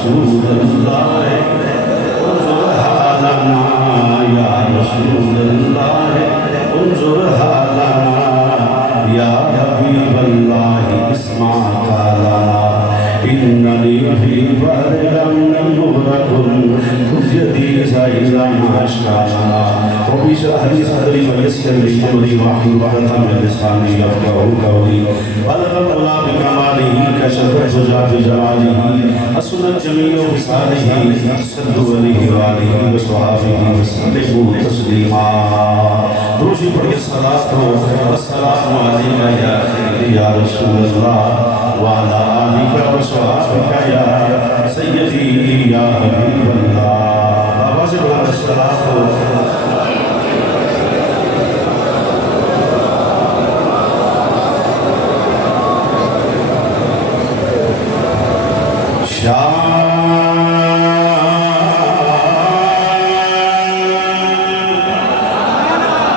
رسول اللہ انظر حالنا یا رسول اللہ انظر حالنا یا حبیب اللہ اسمع قالنا اننی فی برم مغرقن خجدی زائرہ ماشکانا وبیش حدیث حضری ویسر لی امری وحی وحتا من لسانی یفقہو قولی بلغ اللہ بکمالہی کشف الحجا بجمالہی حسن الجمیع بصالحی صدو علیہ وآلہ وصحابہ وسلموا تسلیما دروشی پڑھئے صلاة والسلام علیکہ یا رسول اللہ وعلى آلك وصحبك يا سيدي يا حبيب الله واجب على الصلاة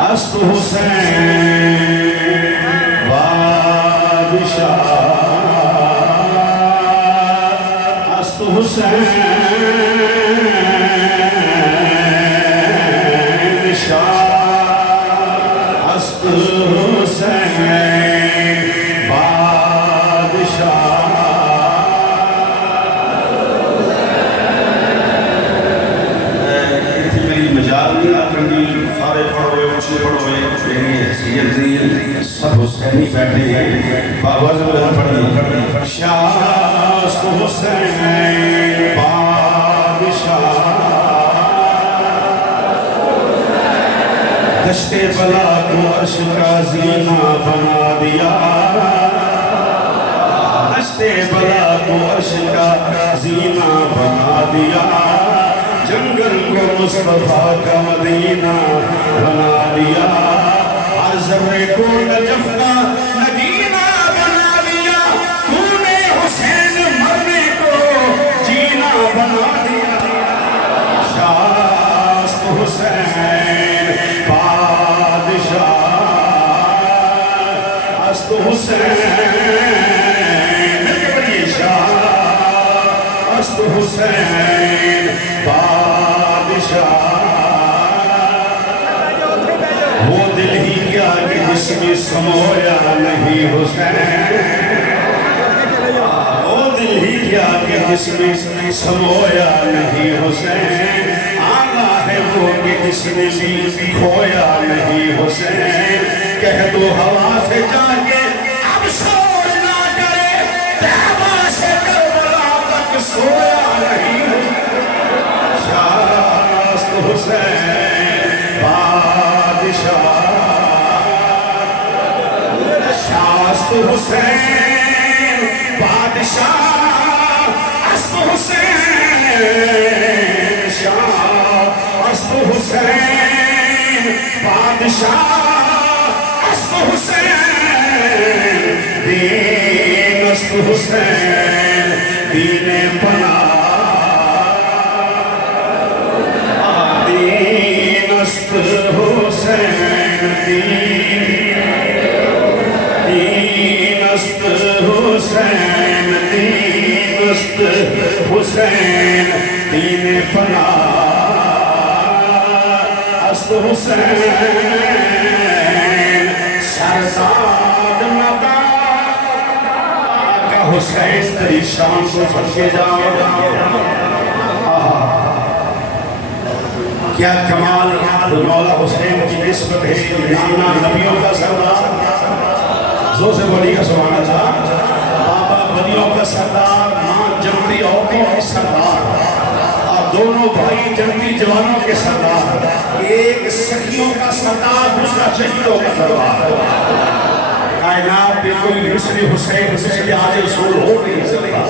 است حسین بادشاہ حسین شاہ است حسین بادشاہ میری مجال نہیں کرنی سارے پڑھوئے اچھے پڑھوئے حیثیت نہیں سب حسینی بیٹھے ہیں بابا زبان پڑھنی شاہ است حسین بادشاہ دشت بلا کو عرش کا زینہ بنا دیا دشت بلا کو عرش کا زینہ بنا دیا جنگل کو مصطفیٰ کا مدینہ بنا دیا ہر ذرے کو نجف کا مدینہ بنا دیا تو نے حسین مرنے کو جینا بنا دیا شاہ است حسین بادشاہ است حسین شاہ است حسین بادشاہ وہ دل ہی کیا کہ جس میں سمویا نہیں حسین وہ دل ہی کیا کہ جس میں سمویا نہیں حسین آنا ہے وہ کہ جس میں بھی کھویا نہیں حسین کہہ دو ہوا سے جا کے اب شور نہ کرے تیبہ سے کربلا تک سویا نہیں شاہ است حسین بادشاہ شاہ است حسین بادشاہ است حسین شاہ است حسین بادشاہ است حسین دین است حسین دین پناہ دین است حسین دین است حسین دین است حسین دین پناہ است حسین سرزاد ندا کا حسین تری شام کو پھٹ کے جاؤ کیا کمال مولا حسین کی نسبت ہے نانا نبیوں کا سردار زور سے بولی کا سبحان اللہ بابا بلیوں کا سردار ماں جنتی عورتوں کی سردار اور دونوں بھائی جنتی جوانوں کے سردار ایک سخیوں کا سردار دوسرا شہیدوں کا سردار کائنات پہ کوئی دوسری حسین سے آج رسول ہو نہیں سکتا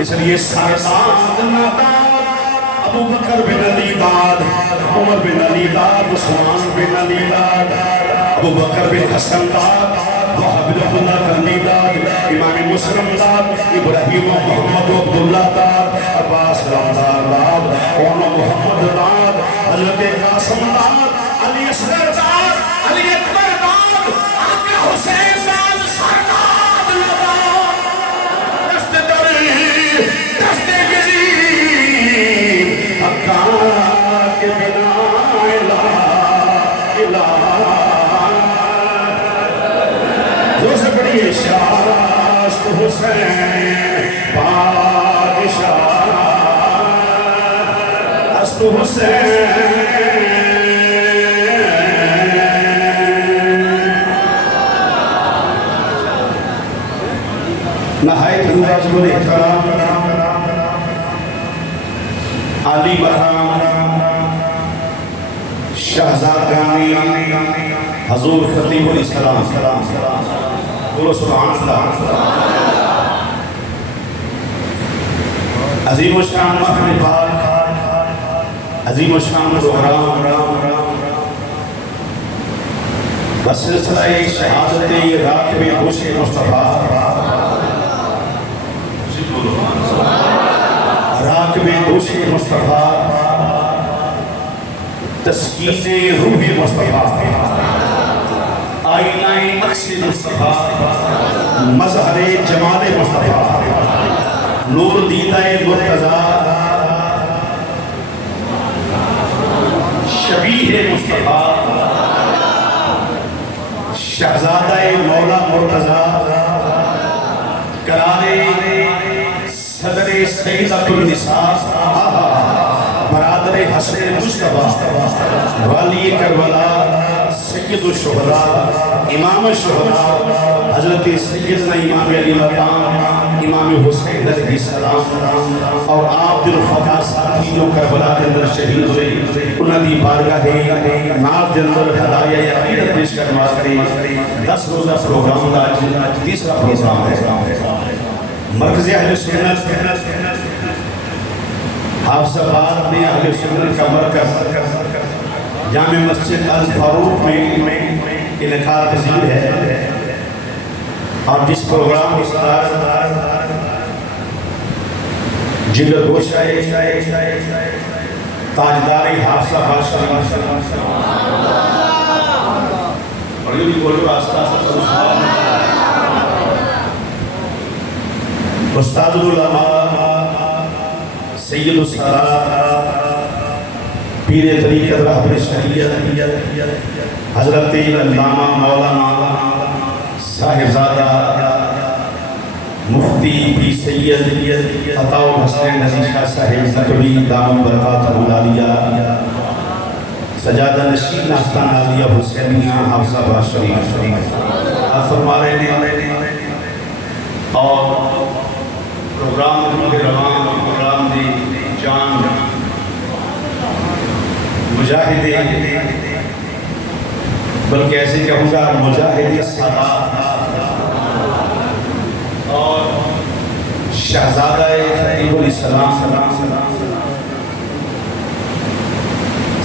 اس لیے سردار نادار ابو بکر بن علی داد عمر بن علی داد عثمان بن علی داد ابو بکر بن حسن داد وحب اللہ کرنی داد امام مسلم داد ابراہیم و محمد و عبداللہ داد عباس رمضان داد اون محمد داد حضرت قاسم داد علی اصغر داد علی اکبر داد آقا حسین داد سرداد داد دست دری دست گزی کہاں کے بنا جو سے بڑی شاست حسین بادشاہ است حسین نہایت واجب الاحترام عالی مقام شہزادگانی حضور خطیب الاسلام بولو سبحان اللہ عظیم الشان محفل پاک عظیم الشان پروگرام بسلسلہ شہادت راکب ہوش مصطفیٰ راکب ہوش مصطفیٰ تسکین روح مصطفیٰ آئینہ مقصد مصطفیٰ مظہر جمال مصطفیٰ نور دیدہ مرتضیٰ شبیہ مصطفیٰ شہزادہ مولا مرتضیٰ قرار صدر سیدۃ النساء برادر حسن مصطفیٰ والی کربلا سید الشہداء امام الشہداء حضرت سیدنا امام علی مقام امام حسین علیہ السلام اور آپ دل فتح ساتھی جو کربلا کے اندر شہید ہوئے انہاں دی بارگاہ ناز دے اندر ہدایہ عقیدت پیش کرنے واسطے 10 روزہ پروگرام دا تیسرا پروگرام ہے مرکز اہل سنت حافظ آباد میں اہل سنت کا مرکز جامع مسجد الفاروق میں انعقاد پذیر ہے اور جس پروگرام کی صدارت جگر گوشہ تاجدار حافظ آباد شریف بڑی بولو آستہ استاد العلماء سید السادات پیر طریقت رہبر شریعت حضرت علامہ مولانا صاحبزادہ مفتی پی سید عطا الحسین نذیر شاہ صاحب نقوی دامن برکاتہ العالیہ سجادہ نشین آستان عالیہ حسینیہ حافظ آباد شریف آپ فرما رہے ہیں اور پروگرام کے روان پروگرام دی جان مجاہد بلکہ ایسے کہوں گا مجاہد سادات اور شہزادہ خطیب الاسلام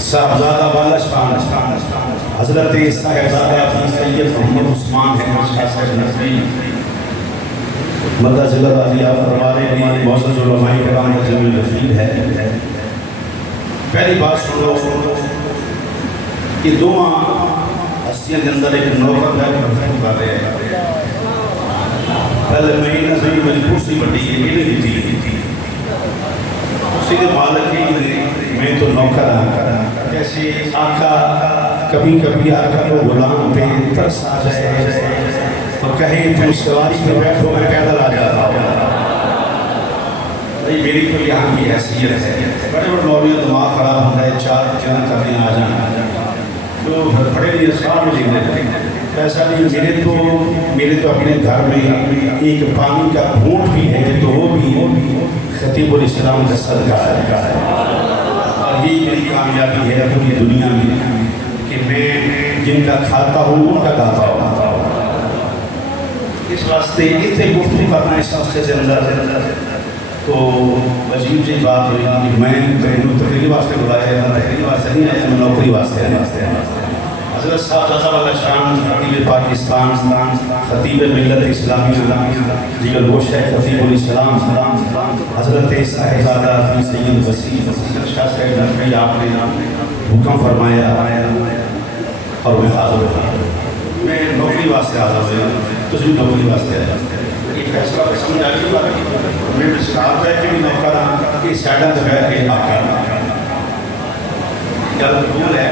صاحبزادہ والا شان حضرت صاحبزادہ سید محمد عثمان ہے شاہ صاحب نظری مدہ ضلع عالیہ فرمارے میں معزز علماء کرام کا جمیل رفیق ہے پہلی بات سنو کہ دو ہستیاں کے اندر ایک نوکر ہے کر رہے ہیں پہلے مہینہ سے میری کرسی بڑی ہے یہ نہیں تھی اسی کے مالک ہی میں تو نوکر ہوں جیسے آقا کبھی کبھی آقا کو غلام پہ ترس آ جائے تو کہیں تم سواری پہ بیٹھو میں پیدل آ جاتا ہوں میری تو یہاں کی حیثیت ہے بڑے بڑے مولویوں دماغ خراب ہوتا ہے 4 جنہ کرنے آ جانا تو بڑے لیے اسلام میں لکھ دیتے ہیں ایسا نہیں میرے تو اپنے گھر میں ایک پانی کا گھونٹ بھی ہے تو وہ بھی خطیب الاسلام کا صدقہ ہے اور یہی میری کامیابی ہے پوری دنیا میں کہ میں جن کا کھاتا ہوں ان کا گاتا ہوں اس واسطے اتنے گفتگو کرنا اس ہفتے سے اندر تو عجیب سی بات ہوئی کہ میں تقریری واسطے بلایا تقریری واسطے نہیں آیا میں نوکری واسطے حضرت صاحبزادہ والا شان خطیب پاکستان خطیب ملت اسلامی جگر گوشہ خطیب الاسلام حضرت صاحبزادہ سید وسیع شاہ صاحب نقوی آپ نے حکم فرمایا اور میں حاضر ہوا میں نوکری واسطے حاضر ہوا تجھ بھی نوکری واسطے آیا یہ فیصلہ سمجھا کی بات میں صاحب ہے کہ نوکر کہ سیڈا دبیر کے آقا گل قبول ہے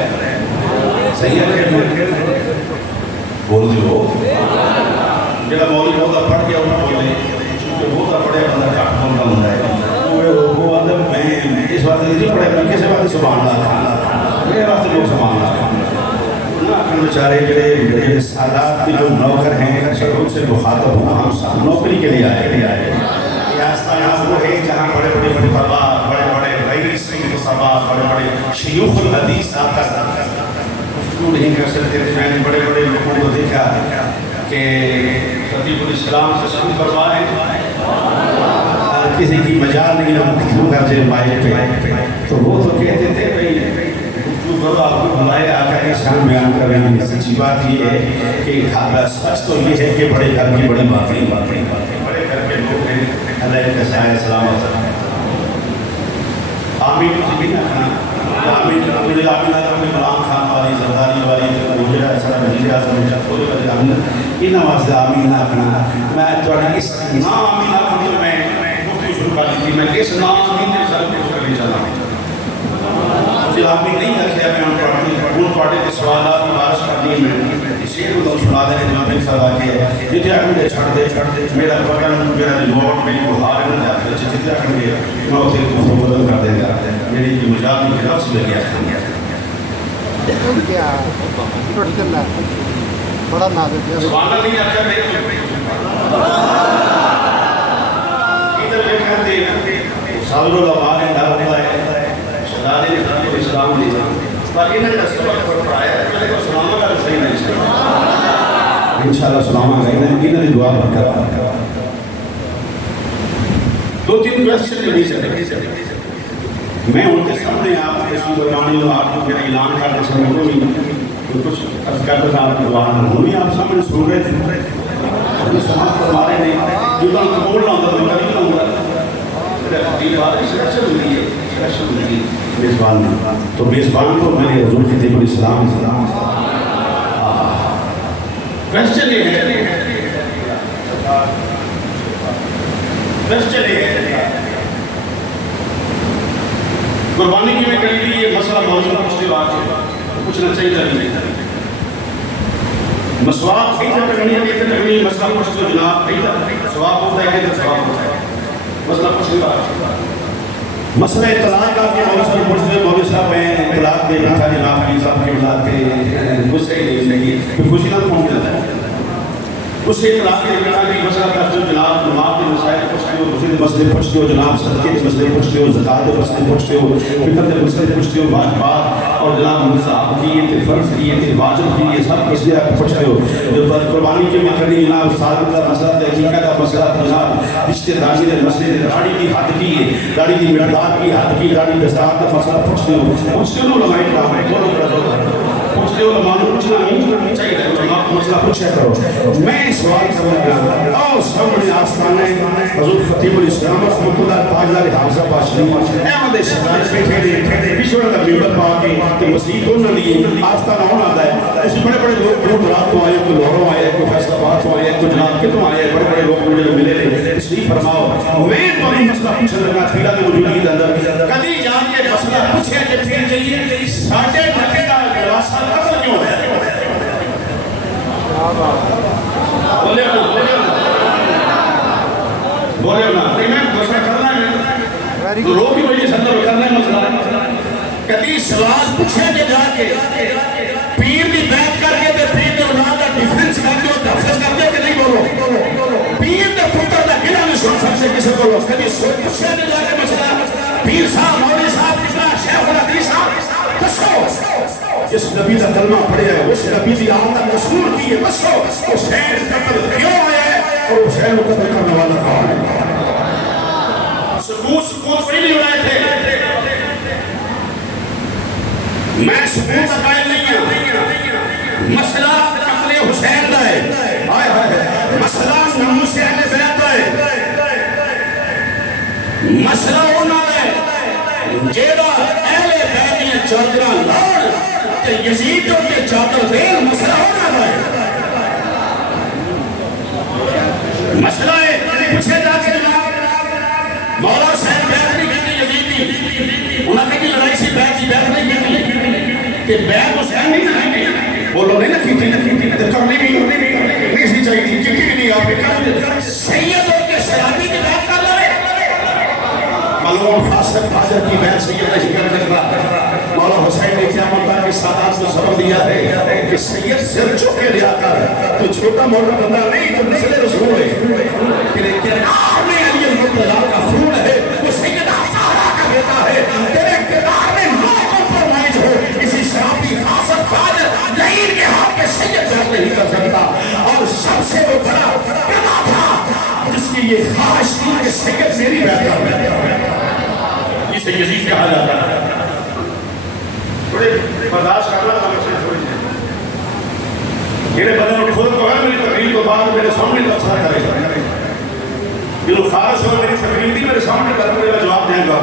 صحیح ہے بول دیو جڑا مولوی بہت پڑھ گیا انہوں بولے کیونکہ بہت پڑھے بندہ گھٹ بولتا ہوتا ہے وہ اندر میں اس واسطے نہیں پڑھے میں کسی واسطے سبحان اللہ کھانا میرے واسطے لوگ سبحان اللہ کھانا بیچارے جڑے سادات کے جو نوکر ہیں اکثر ان سے مخاطب ہونا ہم نوکری کے لیے آئے یہ آستان وہ ہے جہاں بڑے بڑے خطبہ بڑے بڑے رئیس صحابہ بڑے بڑے شیوخ الحدیث آتا گفتگو نہیں کر سکتے میں نے بڑے بڑے لوگوں کو دیکھا کہ خطیب الاسلام تشریف فرما ہے کسی کی مجال نہیں ہم گفتگو کر جائے مائک پہ تو وہ تو کہتے تھے بھائی گفتگو کرو آپ کو بلائے آقا کی شان بیان کر رہے ہیں سچی بات یہ ہے کہ سچ تو یہ ہے کہ بڑے گھر کی بڑی باتیں بڑے گھر کے لوگ ہیں اللہ کا سایہ سلامت آمین آمین آمین آمین آمین غلام خان والی زرداری والی مجھے ایسا وزیر اعظم خود وزیر اعظم یہ نواز آمین آخنا میں تھوڑا اس نام آمین آخنا تو میں گفتگو شروع کر دی تھی میں اس نام آمین کے ساتھ کچھ کرنے چلا مجھے آمین نہیں رکھا میں ان پارٹی کے سوالات کی بارش کرنی میں اسی کو تو سنا دینے جو اپنے ساتھ آگے ہے جتنے آگے چھڑ دے میرا بٹن میرا ریموٹ میری بہار میں جاتے ہیں جتنے آگے میں اسے کو بدل کر دے گا میری کی مجاب کی طرف سے لگیا کیا ٹوٹ کرنا بڑا نازک ہے سبحان اللہ نہیں آتا میرے ادھر یہ کہتے ہیں صبر العلماء نے ڈال دیا ہے شہادت نے خطیب الاسلام دی پر انہوں نے سبق پر پڑھایا ہے کہ سلامہ کا صحیح نہیں چاہیے انشاءاللہ سلامہ کا انہوں نے دعا پر کرا دو تین کویسچن نہیں چلے میں ان کے سامنے آپ کے سامنے جو آپ کو میرا اعلان کرنے سے میں کوئی کچھ عرض کرتا تھا آپ کی دعا نہیں آپ سامنے سن رہے تھے اپنے سماعت فرما رہے نہیں جو کہ قبول نہ ہوتا تو کبھی نہ ہوتا یہ بات سلیکشن ہوئی ہے سلیکشن ہوئی ہے میزبان میں تو میزبان کو میں نے حضور خطیب الاسلام کویسچن یہ ہے کویسچن یہ ہے قربانی کی میں کری لی یہ مسئلہ موضوع پوچھتے بات ہے پوچھنا چاہیے نہیں مسواق کئی طرح کرنی ہے کئی طرح مسئلہ پوچھتے ہو جناب کئی طرح سواب ہوتا ہے کئی طرح سواب ہوتا ہے مسئلہ پوچھتے بات مسئلہ اطلاق آپ کے موضوع سے پوچھتے موضوع صاحب ہیں اطلاق دے رہا تھا جناب علی صاحب کے اولاد پہ غصے نہیں پھر خوشی نہ پہنچ جاتا ہے اس سے اطلاق کے لئے کہ مسئلہ کرتے ہو جناب نماز کے مسائل پوچھتے ہو مسئلے مسئلے پوچھتے ہو جناب صدقے کے مسئلے پوچھتے ہو زکاة کے مسئلے پوچھتے ہو فکر کے مسئلے پوچھتے ہو واجبات اور جناب مصحف کیے تھے فرض کیے تھے واجب کیے سب مسئلے آپ پوچھتے ہو جو قربانی کے مکرنی جناب ثابت کا مسئلہ تحقیقہ کا مسئلہ جناب رشتے داری کے مسئلے داڑھی کی حد کی ہے داڑھی کی مقدار کی حد کی داڑھی دستار کا مسئلہ پوچھتے ہو علماء کرام ہیں دونوں طرح پوچھتے ہو علماء نے پوچھنا نہیں چاہیے علماء کو مسئلہ پوچھا کرو میں سوال کروں گا آؤ سامنے آستانے حضور خطیب الاسلام رحمت اللہ تاجدار حافظہ پاشری احمد شہدائی بیٹھے دے بیشورہ کا میمبر پا کے کہ مسیح کو نہ لیے آستانہ ہونا آتا ہے اسی بڑے بڑے لوگ دور رات کو آئے کوئی لاہوروں آئے کوئی فیصلہ آباد کو آئے کوئی جناب کتوں آئے بڑے بڑے لوگ مجھے ملے تھے تشریف فرماؤ میں تو نہیں مسئلہ پوچھنے لگا تھیلا کے موجودگی کے اندر کبھی جان کے مسئلہ پوچھے کہ پھر چاہیے ساڑھے گھنٹے کا راسہ قتل کیوں ہے بولے ہونا نہیں میں دوسرا کرنا ہے تو روک ہی وجہ سندر کرنا ہے مسئلہ کبھی سوال پوچھے کہ جا کے پیر بھی بیعت کر کے دے پیر نے اولاد کا ڈیفنس کر کے تحفظ کر دے کہ نہیں بولو پیر نے پتر کا گرہ نہیں سن سکتے کسے بولو کبھی پوچھے کہ جا کے مسئلہ پیر صاحب مولوی صاحب کتنا شیخ الحدیث صاحب دسو جس نبی کا کلمہ پڑھے ہے اس نبی کی آمدہ رسول کی ہے دسو حسین قتل کیوں ہے اور حسین قتل کرنے والا کون ہے ثبوت پہلی رائے تھے میں ثبوت قائل نہیں ہوں مسئلہ قتل حسین دا ہے مسئلہ ناموس اہل بیت دا ہے مسئلہ ہونا ہے جیڑا اہل بیت نے چادرہ لوڑ کہ یزید جو کے چادر دیر مسئلہ ہونا ہے مسئلہ ہے پوچھے جا کے مولا صاحب بیعت نہیں کرتی یزید کی انہوں نے کہی لڑائی سے بیعت نہیں کرتی کہ بیعت حسین نہیں نہ بولو نہیں نہ کی کرنی بھی نہیں سی چاہیے کی نہیں آپ نے سیدوں کے سیادی کی بیعت کر لے ملعون فاسق فاجر کی بیعت سید نہیں کر سکتا مولا حسین نے کیا مطلب کہ سادات کو سبق دیا ہے کہ سید سر چکے لیا کر تو چھوٹا موٹا بندہ نہیں تو نسل رسول ہے تیرے کردار میں علی المرتضیٰ کا خون ہے وہ سیدہ زہرا کا بیٹا ہے تیرے کردار میں نو کمپرومائز ہو اسی شرابی فاسق فاجر لعین کے ہاتھ پہ سید بیعت نہیں کر سکتا اور سب سے وہ بڑا کما تھا جس کی یہ خواہش تھی کہ سید میری بیعت کر اسے یزید کہا جاتا ہے تھوڑے برداشت کرنا تھوڑی میرے بدن اور خود کو ہے میری تقریر کو بعد میرے سامنے تبصرہ کرے جو خارج ہو میری تقریر تھی میرے سامنے کر میرا جواب دیں گا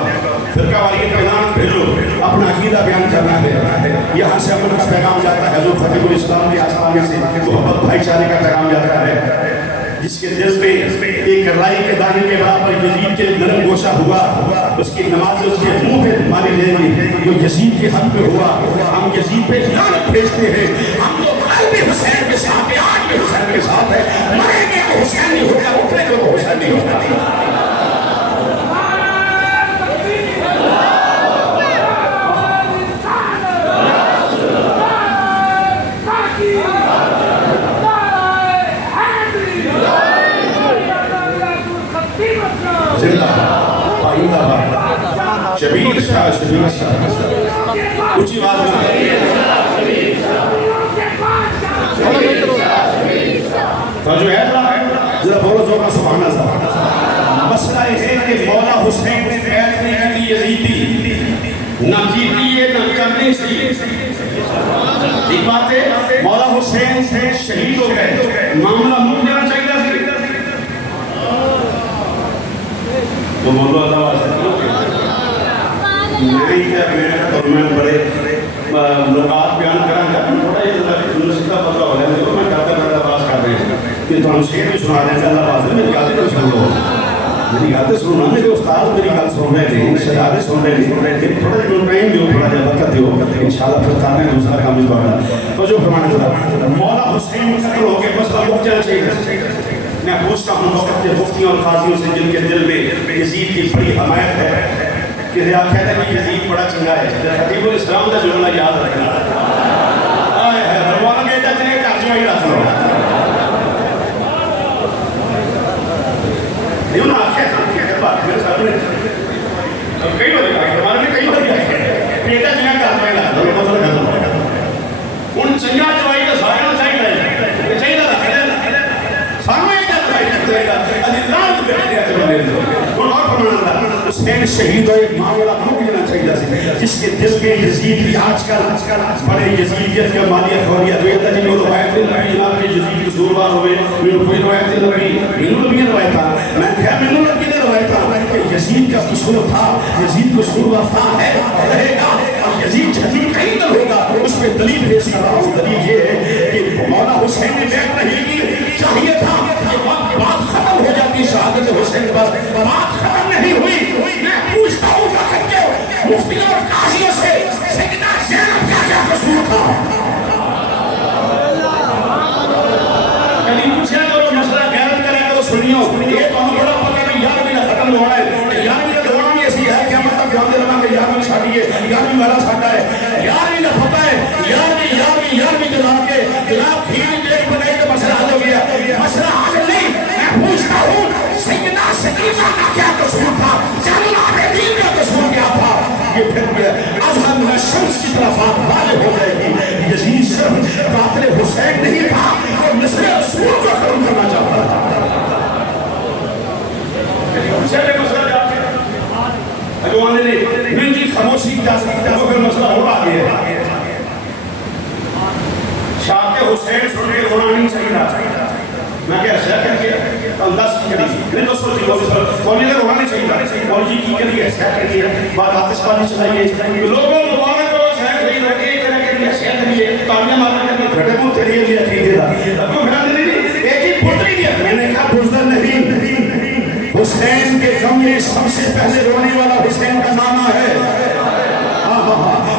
فرقہ واریت کا اعلان بھیجو اپنا عقیدہ بیان کرنا ہے یہاں سے امن کا پیغام جاتا ہے حضور فتح الاسلام کے آستانے سے محبت بھائی چارے کا پیغام جاتا ہے جس کے دل میں ایک رائی کے دانے کے برابر یزید کے نرم گوشہ ہوا اس کی نماز اس کے منہ پہ ماری جائے گی جو یزید کے حق پہ ہوا ہم یزید پہ لعنت بھیجتے ہیں ہم تو کل بھی حسین کے ساتھ ہیں آج بھی حسین کے ساتھ ہیں مریں گے تو حسین نہیں ہوگا اٹھنے کو تو حسین نہیں ہوگا شبیر شاہ شبیر شاہ اچھی بات توجہ ہے ذرا بولو زورا سبحان اللہ مسئلہ یہ ہے کہ مولا حسین نے بیعت نہیں کی یزیدی نہ کیتی ہے نہ کرنے سے ایک بات ہے مولا حسین سے شہید ہو گئے معاملہ مک جانا چاہیے تو بولو اللہ نہیں کیا اور میں بڑے لغات بیان کرا جاتا تھوڑا یہ نسخہ پتہ ہو جائے تو میں کرتا بات کر رہے ہیں کہ تو ہم شعر بھی سنا دیں کہ اللہ باز میری یادیں تو سن لو میری یادیں سنو نا میرے استاد میری گل سن رہے تھے شہزادے سن رہے تھے تھوڑا جو ٹائم دیو تھوڑا جا وقت دیو انشاءاللہ پھر کرنے ہیں دوسرا کام بھی کرنا تو جو فرمانے تھا مولا حسین قتل ہو کے مسئلہ مک جانا چاہیے میں پوچھتا ہوں وقت کے مفتیوں اور قاضیوں سے جن کے دل میں یزید کی بڑی حمایت ہے کہ آپ کہتے ہیں کہ یزید بڑا چنگا ہے خطیب الاسلام کا جملہ یاد رکھنا آئے ہے روانا کہتا چلے کارجوں ہی رکھ لو یہ انہوں نے آکھے تھا کہ بات میرے ساتھ میں کئی بار کہا ہمارے میں کئی بار کہا پیٹا چنگا کارجوں ہی رکھ لو مطلب کہتا ان چنگا چوائی کا سارے نہ چاہیے رہے چاہیے نہ رکھے سامنے ایک چاہیے رکھے اللہ تو بیٹھے ہیں تو میرے اور فرمانا تھا حسین شہید ہو ایک معاملہ مک جانا چاہیے جس کے دل میں یزید بھی آج کل بڑے یزیدیت کا مالیہ خوریہ جو یہ تجیب و روایت نبی امام کے یزید قصوروار ہوئے میں کوئی روایت نبی منو نبی روایت تھا میں کہا منو نبی نے روایت تھا کہ یزید کا قصور تھا یزید قصوروار تھا ہے رہے گا اور یزید جدید کہیں نہ ہوگا اس میں دلیل پیش کر رہا ہوں دلیل یہ ہے کہ مولا حسین نے بیعت نہیں کی چاہیے تھا کہ بات ختم ہو جاتی شہادت حسین پر بات ختم نہیں ہوئی میں پوچھتا ہوں وقت کے مفتیوں اور قاضیوں سے سیدنا زینب کا کیا قصور تھا کبھی پوچھا کرو مسئلہ غیرت کرے کرو سنیو یہ تو ہم بڑا پتہ نہیں یار میرا ختم ہو رہا ہے یار میرا دوران بھی ایسی ہے کیا مطلب جان دے لگا کہ یار میں چھاڑیے یار میں میرا چھاڑا ہے یار میرا پتہ ہے یار میں جناب کے جناب کھیل کے بنائی تو مسئلہ حل ہو گیا مسئلہ حل نہیں میں پوچھتا ہوں سیدنا سکینہ کا کیا قصور تھا جلال عابدین کا قصور کیا تھا یہ پھر اظہر من الشمس کی طرف آپ واضح ہو جائے گی یزید صرف قاتل حسین نہیں تھا اور نسل رسول کو ختم کرنا چاہتا تھا مسئلہ مسئلہ جاتے ہیں اگوانے نے مجھے خاموشی جا سکتا ہے وہ پھر مسئلہ ہو رہا ہے شاہد حسین سن کے ہونا نہیں چاہیے میں کیا شہر کر کے انداز کی کری نہیں تو سوچی کونی نے روحانی چاہیے کونی کی کری ہے شہر کر کے بعد آتش پانی چلائیے لوگوں مبارک کو شہر کری رکھے کرنے کے لیے شہر کریے تامیاں مارنے کے لیے گھٹے کو تریے لیا تھی دیتا اب کو گھٹا نہیں ایک ہی پتری دیا میں نے کہا بزدر نہیں حسین کے غم میں سب سے پہلے رونے والا حسین کا نامہ ہے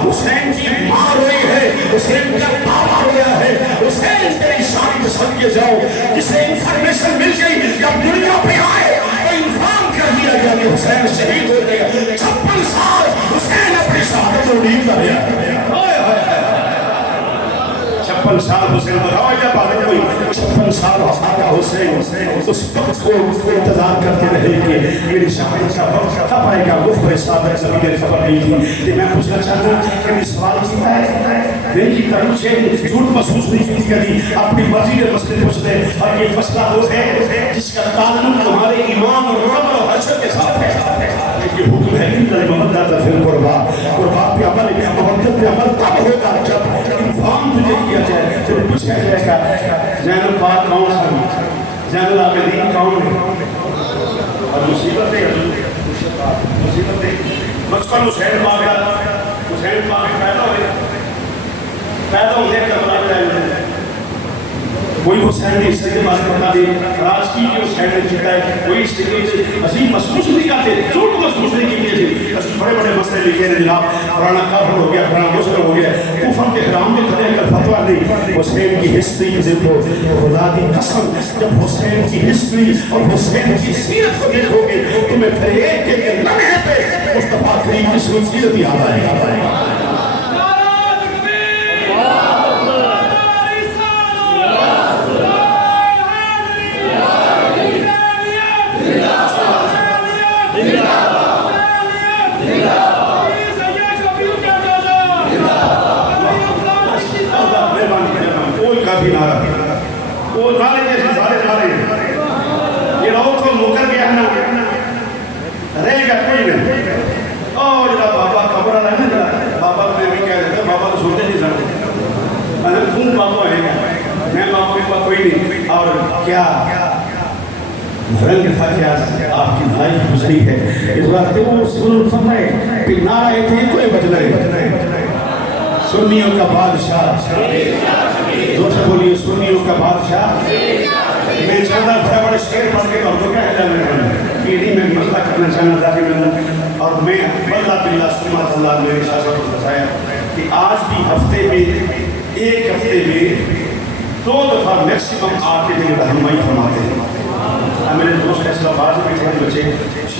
حسین کی ماں روئی ہے حسین کا بابا ہو گیا ہے. حسین تیری شان پہ صدقے جاؤ. جسے انفارمیشن مل گئی جب دنیا پہ آئے تو انفارم کر دیا گیا کہ حسین شہید ہو گیا. 56 سال حسین اپنی شہادت کو نہیں کر رہا. 56 سال حسین بتاؤ جب آگے کوئی 56 سال آقا حسین اس وقت کو انتظار کرتے رہے کہ میری شہادت کا وقت کب آئے گا. مخبر صادق نبی نے خبر نہیں تھی. کہ میں پوچھنا چاہتا ہوں کہ میں سوال کیا ہے نہیں کی کروں سے ضرورت محسوس نہیں کی کری اپنی مرضی کے مسئلے پوچھتے. اور یہ مسئلہ وہ ہے جس کا تعلق ہمارے ایمان اور رب اور حشر کے ساتھ ہے. یہ حکم ہے کہ محمد فی القربا قربا پہ عمل محمد پہ عمل تب ہوگا جب انفام تجھے کیا جائے. پھر پوچھا جائے گا زین الپاک کون سا زین العابدین کون ہے. اور مصیبت ہے مصیبت ہے بچپن حسین پاک پیدا ہونے کربلا میں کوئی حسین نے اس طرح کے بارے بتا دی راج کی کہ حسین نے جیتا ہے. کوئی اس طرح سے عظیم محسوس نہیں کرتے ضرور محسوس نہیں کیے تھے. بڑے بڑے مسئلے لکھے ہیں جناب فلانا کافر ہو گیا فلانا مسلم ہو گیا. کفر کے حرام کے قدر کا فتویٰ نہیں. حسین کی ہسٹری دیکھو خدا کی قسم جب حسین کی ہسٹری اور حسین کی سیرت کو دیکھو گے تمہیں پھر ایک ایک لمحے پہ مصطفیٰ کریم کی سیرت یاد آئے گا. وہ نالے جیسے سارے نالے یہ لوگ تو مکر گیا نا رہ گیا کوئی نہیں. اور جب بابا خبر آ رہا ہے بابا میں بھی کہہ دیتا بابا تو سوچتے نہیں سکتے میں خون بابا ہے میں بابا کے پاس کوئی نہیں. اور کیا رنگ تھا کیا آپ کی لائف گزری ہے. اس وقت وہ سن فرمائے کہ نعرہ تھے کوئی بدلے سنیوں کا بادشاہ زور سے بولیے سنیوں کا بادشاہ. میں چاہتا بڑے بڑے شعر پڑھ کے اور جو کہہ جانے کہ نہیں میں مسئلہ کرنا چاہنا تھا کہ میں اور میں اللہ باللہ سمات اللہ نے اشارہ کو بتایا کہ آج بھی ہفتے میں ایک ہفتے میں 2 دفعہ میکسیمم آ کے میری رہنمائی فرماتے ہیں. میرے دوست ایسا آباد میں تھے بچے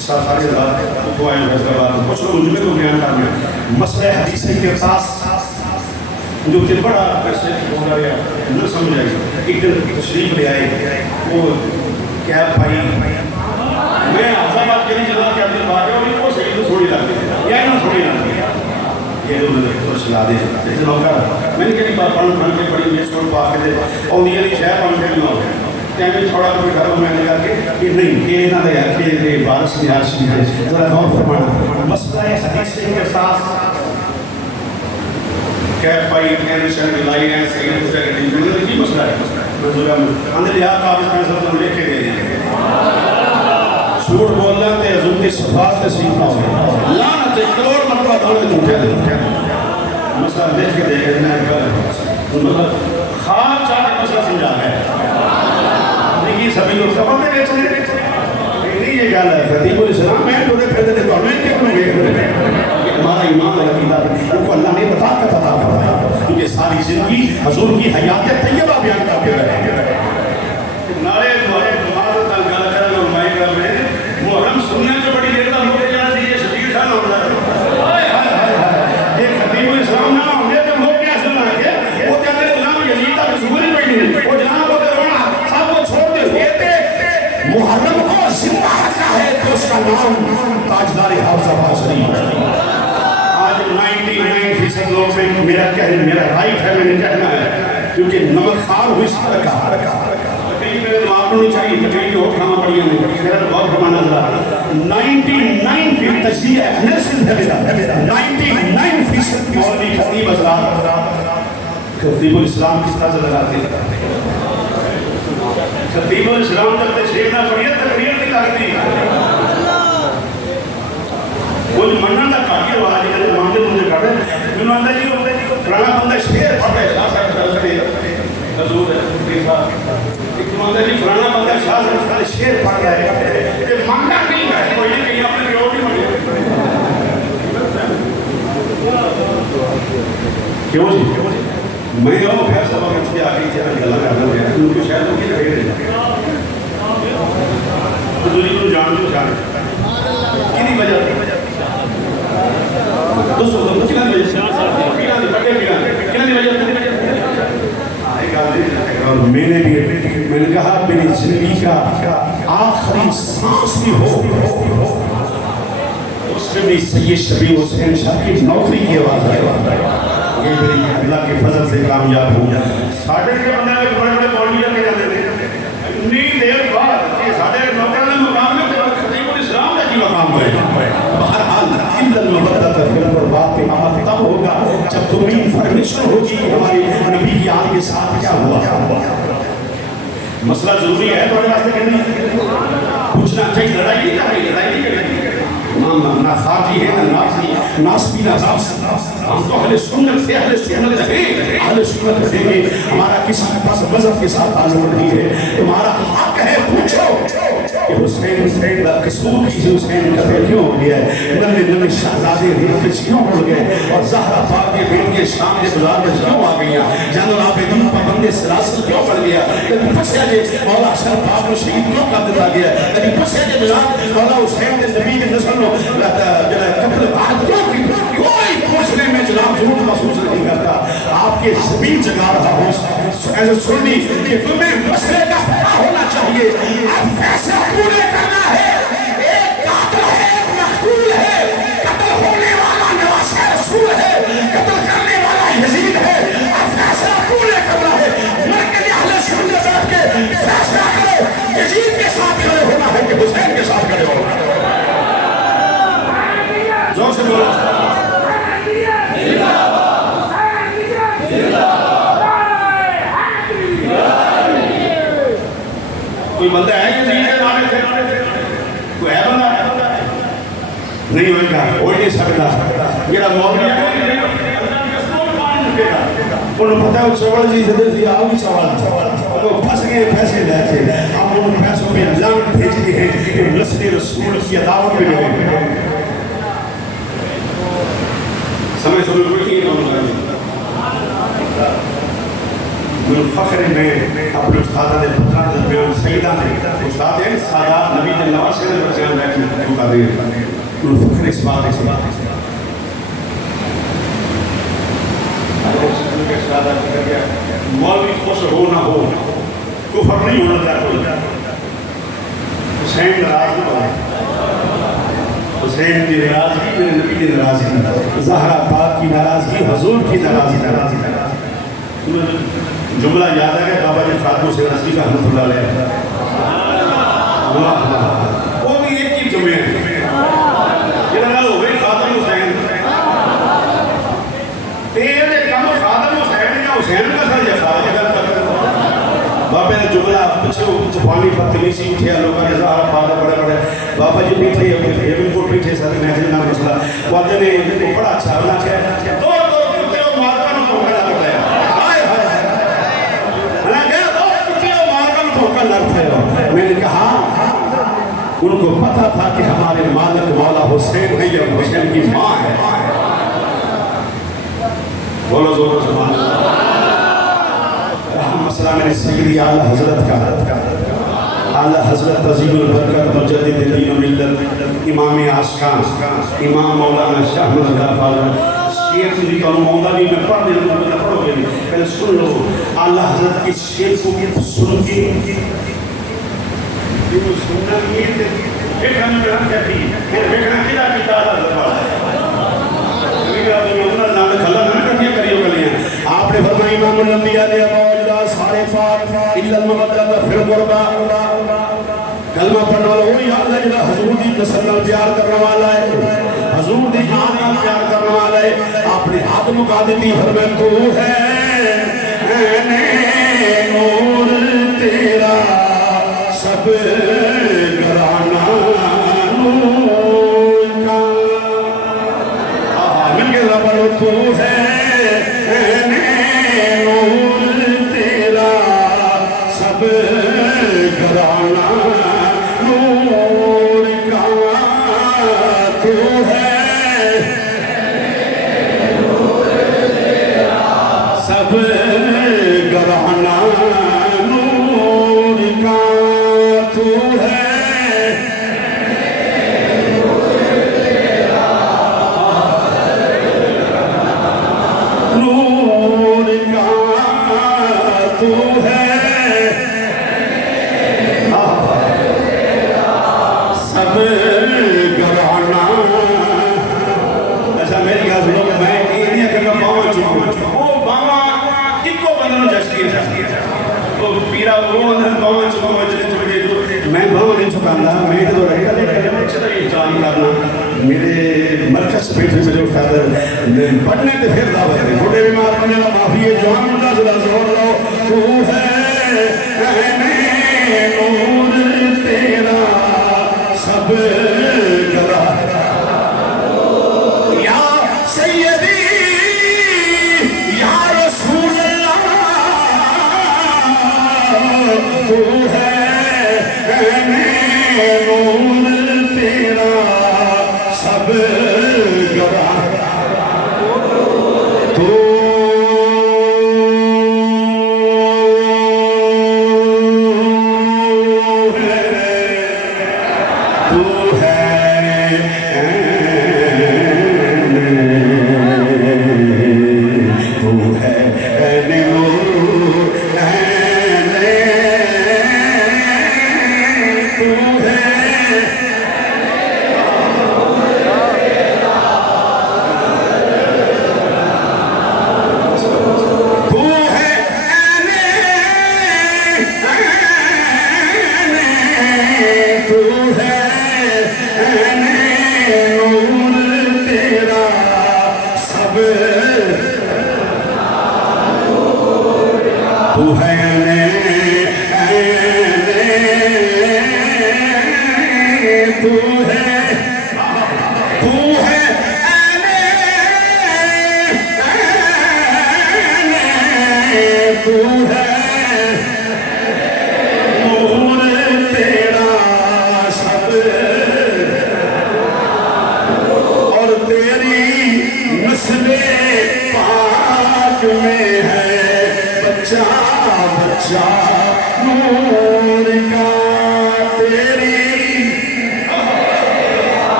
سارے رات وہ آئے فیصلہ آباد کچھ لوگ مجھے کو بیان کرنا مسئلہ حدیث کے پاس جو کہ بڑا پیسے ہو رہا ہے نہ سمجھ آئی. ایک دن تشریف لے آئے وہ کیا بھائی میں آزا بات کے لیے جناب کیا دل بات ہے اور وہ صحیح تو تھوڑی لگتی ہے یا نہ تھوڑی لگتی ہے یہ جو میں نے سلا دے جیسے موقع میں نے کہی بات پڑھ کے پڑھی میں چھوڑ پا کے دے اور یہ نہیں شاید پڑھ کے نہ ہو کیا میں چھوڑا کوئی گھر میں نے کہا کہ نہیں یہ نہ لے کہ یہ بارش میں آج کی ہے ذرا غور فرمانا. مسئلہ حدیث کے ساتھ کیپ پائی ٹینشن کی لائن ہے سیکنڈ دوسرے کے دن میں نے کی مسئلہ ہے منظورہ میں اندر یاد کا آپ اس میں لے کے دے دیں جھوٹ بولنا تے حضور کی صفات سے سیکھنا ہو لعنت کروڑ مرتبہ دانے جھوٹے دے مسئلہ دیکھ کے دے گا مطلب خواب چاہ کے مسئلہ سمجھا ہے لیکن سبھی لوگ سفر میں بیچ رہے نہیں یہ گالا ہے خطیب الاسلام میں تو نے پھر دے تو میں کیا کروں گے ہمارا ایمان اور عقیدہ ان کو اللہ نے بتا کر عطا فرمایا کیونکہ ساری زندگی حضور کی حیات طیبہ بیان کرتے رہے. نعرے دعائے نماز تنگال کرنا اور مائی کر میں محرم سننے سے بڑی دیر تک ہوتے جانا چاہیے شدید خان ہوتا ہے. یہ خطیب الاسلام نہ ہونے تو لوگ کیا سننا ہے وہ کہتے ہیں غلام یزید کا ظہور ہی نہیں وہ جناب کو کروانا سب کو چھوڑ دے ہوتے محرم کو زندہ رکھا ہے تو اس کا نام تاجدار حافظ عباس شریف ہے. 99% لوگ میں میرا رائٹ ہے میں نے کہنا ہے کیونکہ نمک خار ہوئی اس طرح کا تکلیف میرے دماغ کو نہیں چاہیے تکلیف کی اور کھانا پڑی ہے میرا بہت فرمانا ذرا 99% تجزیہ اہنرسن ہے میرا 99% مولوی خطیب حضرات خطیب الاسلام کس طرح سے لگاتے ہیں خطیب الاسلام تک تشریف نہ پڑی ہے تقریر کی لگتی ہے وہ مننا دا کاٹی والا جی مانتے مجھے کھڑے میں نے جی فلانا بندہ شعر پڑھ رہا ہے شاہ صاحب کرتے حضور ایک مانتے جی فلانا بندہ شاہ صاحب شعر پڑھ رہا ہے کہ مانگا نہیں ہے کوئی نہیں کہیں اپنے کروڑ نہیں مانگے کیوں جی میں وہ فیصلہ وقت کے آگے سے گلا کر رہا ہوں ان کو شاید وہ کی رہے تو دوسری کو جان جو جان کتنی وجہ دوستوں کو کتنا وجہ میں نے کہا میری زندگی کا آخری سانس بھی ہو اس میں بھی سید شبیہ حسین شاہ کی نوکری کی آواز آئے یہ میری اللہ کے فضل سے کامیاب ہو ساڑھے کے بندے میں بڑے بڑے مولویہ کے جاتے تھے اتنی دیر بعد یہ ساڑھے نوکران مقام میں خطیب الاسلام کا کی مقام ہے بہرحال الا المبدت فی القربات پہ عمل تب ہوگا جب تمہیں انفارمیشن ہوگی کہ ہمارے نبی کی آل کے ساتھ کیا ہوا مسئلہ ضروری ہے تو واسطے کہنے پوچھنا چاہیے لڑائی نہیں کرنی نہ خارجی ہے نہ نافذی ناسبی نہ نافذ ہم تو اہل سنت سے اہل سنت ہیں اہل سنت ہیں کہ ہمارا کسی کے پاس مذہب کے ساتھ تعلق نہیں ہے تمہارا حق ہے پوچھو کہ حسین کا قصور کی حسین قتل کیوں ہو گیا ہے ننے شہزادے ریت کیوں ہو گئے اور زہرا پاک کے بیٹ کے شام کے بازار میں کیوں آ گئی جان العابدین پابند سلاسل کیوں پڑ گیا کبھی پسیا جے مولا اشرف پاک کو شہید کیوں کر دیتا گیا کبھی پسیا جے جناب مولا حسین کے نبی کے نسل میں قتل بعد کیوں کی کوئی پوچھنے میں جناب ضرور محسوس نہیں کرتا آپ کے زمین جگا رہا ہوں ایسے سننی کہ تمہیں مسئلے کا پتہ ہونا چاہیے اب فیصلہ پورے کرنا ہے ایک قاتل ہے ایک مقتول ہے قتل ہونے والا نواسہ رسول ہے قتل کرنے والا یزید ہے اب فیصلہ پورے کرنا ہے مرکز اہل سنت بیٹھ کے فیصلہ کرو یزید کے ساتھ کھڑے ہونا ہے کہ حسین کے ساتھ کھڑے ہونا ہے زور سے بولو کوئی بندہ ہے یہ دین کے نامے سے کوئی ہے بندہ نہیں ہوئے گا ہو نہیں سکتا میرا مولوی ہے انہوں پتہ ہے وہ سوال جی سے دے آؤ بھی سوال وہ پھنس گئے پیسے لیتے اب ان پیسوں پہ لانت بھیج دی ہے کہ نسل رسول کی عداوت میں گئے سمجھ سمجھ کوئی نہیں ہونا من فخر میں اپنے استادہ دے پتران دے بیان سیدہ دے استاد ہے سادات نبی دے نواز سے دے بیان بیٹھنے ہوتا دے من فخر اس بات ہے مولوی خوش ہو نہ ہو کفر نہیں ہونا چاہتا حسین ناراض نہ ہو حسین کی ناراضگی میرے نبی کی ناراضگی زہرا پاک کی ناراضگی حضور کی ناراضگی جملہ یاد ہے کہ بابا جی فاطمہ حسین عصری کا رحمۃ اللہ علیہ وہ بھی ایک ہی جملے ہیں یہ نہ ہو گئی فاطمہ حسین تیرے کم فاطمہ حسین یا حسین کا سر یا فاطمہ بابا نے جملہ پچھو پانی پر تلیسی اٹھیا لوگوں نے زہرا پادا بڑے بڑے بابا جی پیٹھے یہ بالکل پیٹھے ساتھ محفل نہ مسئلہ وعدے نے بڑا اچھا بنا کیا دو کتے اور مارکا نو دھوکا لگ پایا میں نے کہا ان کو پتا تھا کہ ہمارے مالک مولا حسین ہے یا حسین کی ماں ہے بولو زور سبحان اللہ مسئلہ میں نے سیدی اعلیٰ حضرت کا اعلیٰ حضرت عظیم البرکت مجدد دین و ملت امام عاشقان امام مولانا شاہ احمد غفار شیخ سے تو مولا بھی میں پڑھ دیتا ہوں پڑھو گے پہلے سن لو اعلیٰ حضرت کی شیخ کو سن کے سننا نہیں ہے پھر ہم بیان کرتی ہے پھر بیٹھنا کدا کی تعداد آپ نے فرمایا امام الانبیاء نے موجودہ سارے پاک الا المبدلۃ فی القربا کلمہ پڑھنے والا وہی اللہ جنہ حضور دی نسل نال پیار کرنے والا ہے حضور دی جان نال پیار کرنے والا ہے آپ نے ہاتھ مکا دیتی فرمایا تو ہے نور تیرا سب گھرانہ نور کا مل کے ربڑ تو ہے سب میں باہر نہیں چکانا میں تو رہے گا میرے مرکز بیٹھے میرے استاد پڑھنے کے پھر دعوت ہے بڑے بیمار کرنے والا معافی ہے جوان ملا ذرا زور لاؤ تو ہے نور تیرا سب گلا یا سیدی یا رسول اللہ تو ہے نور تیرا سب گلا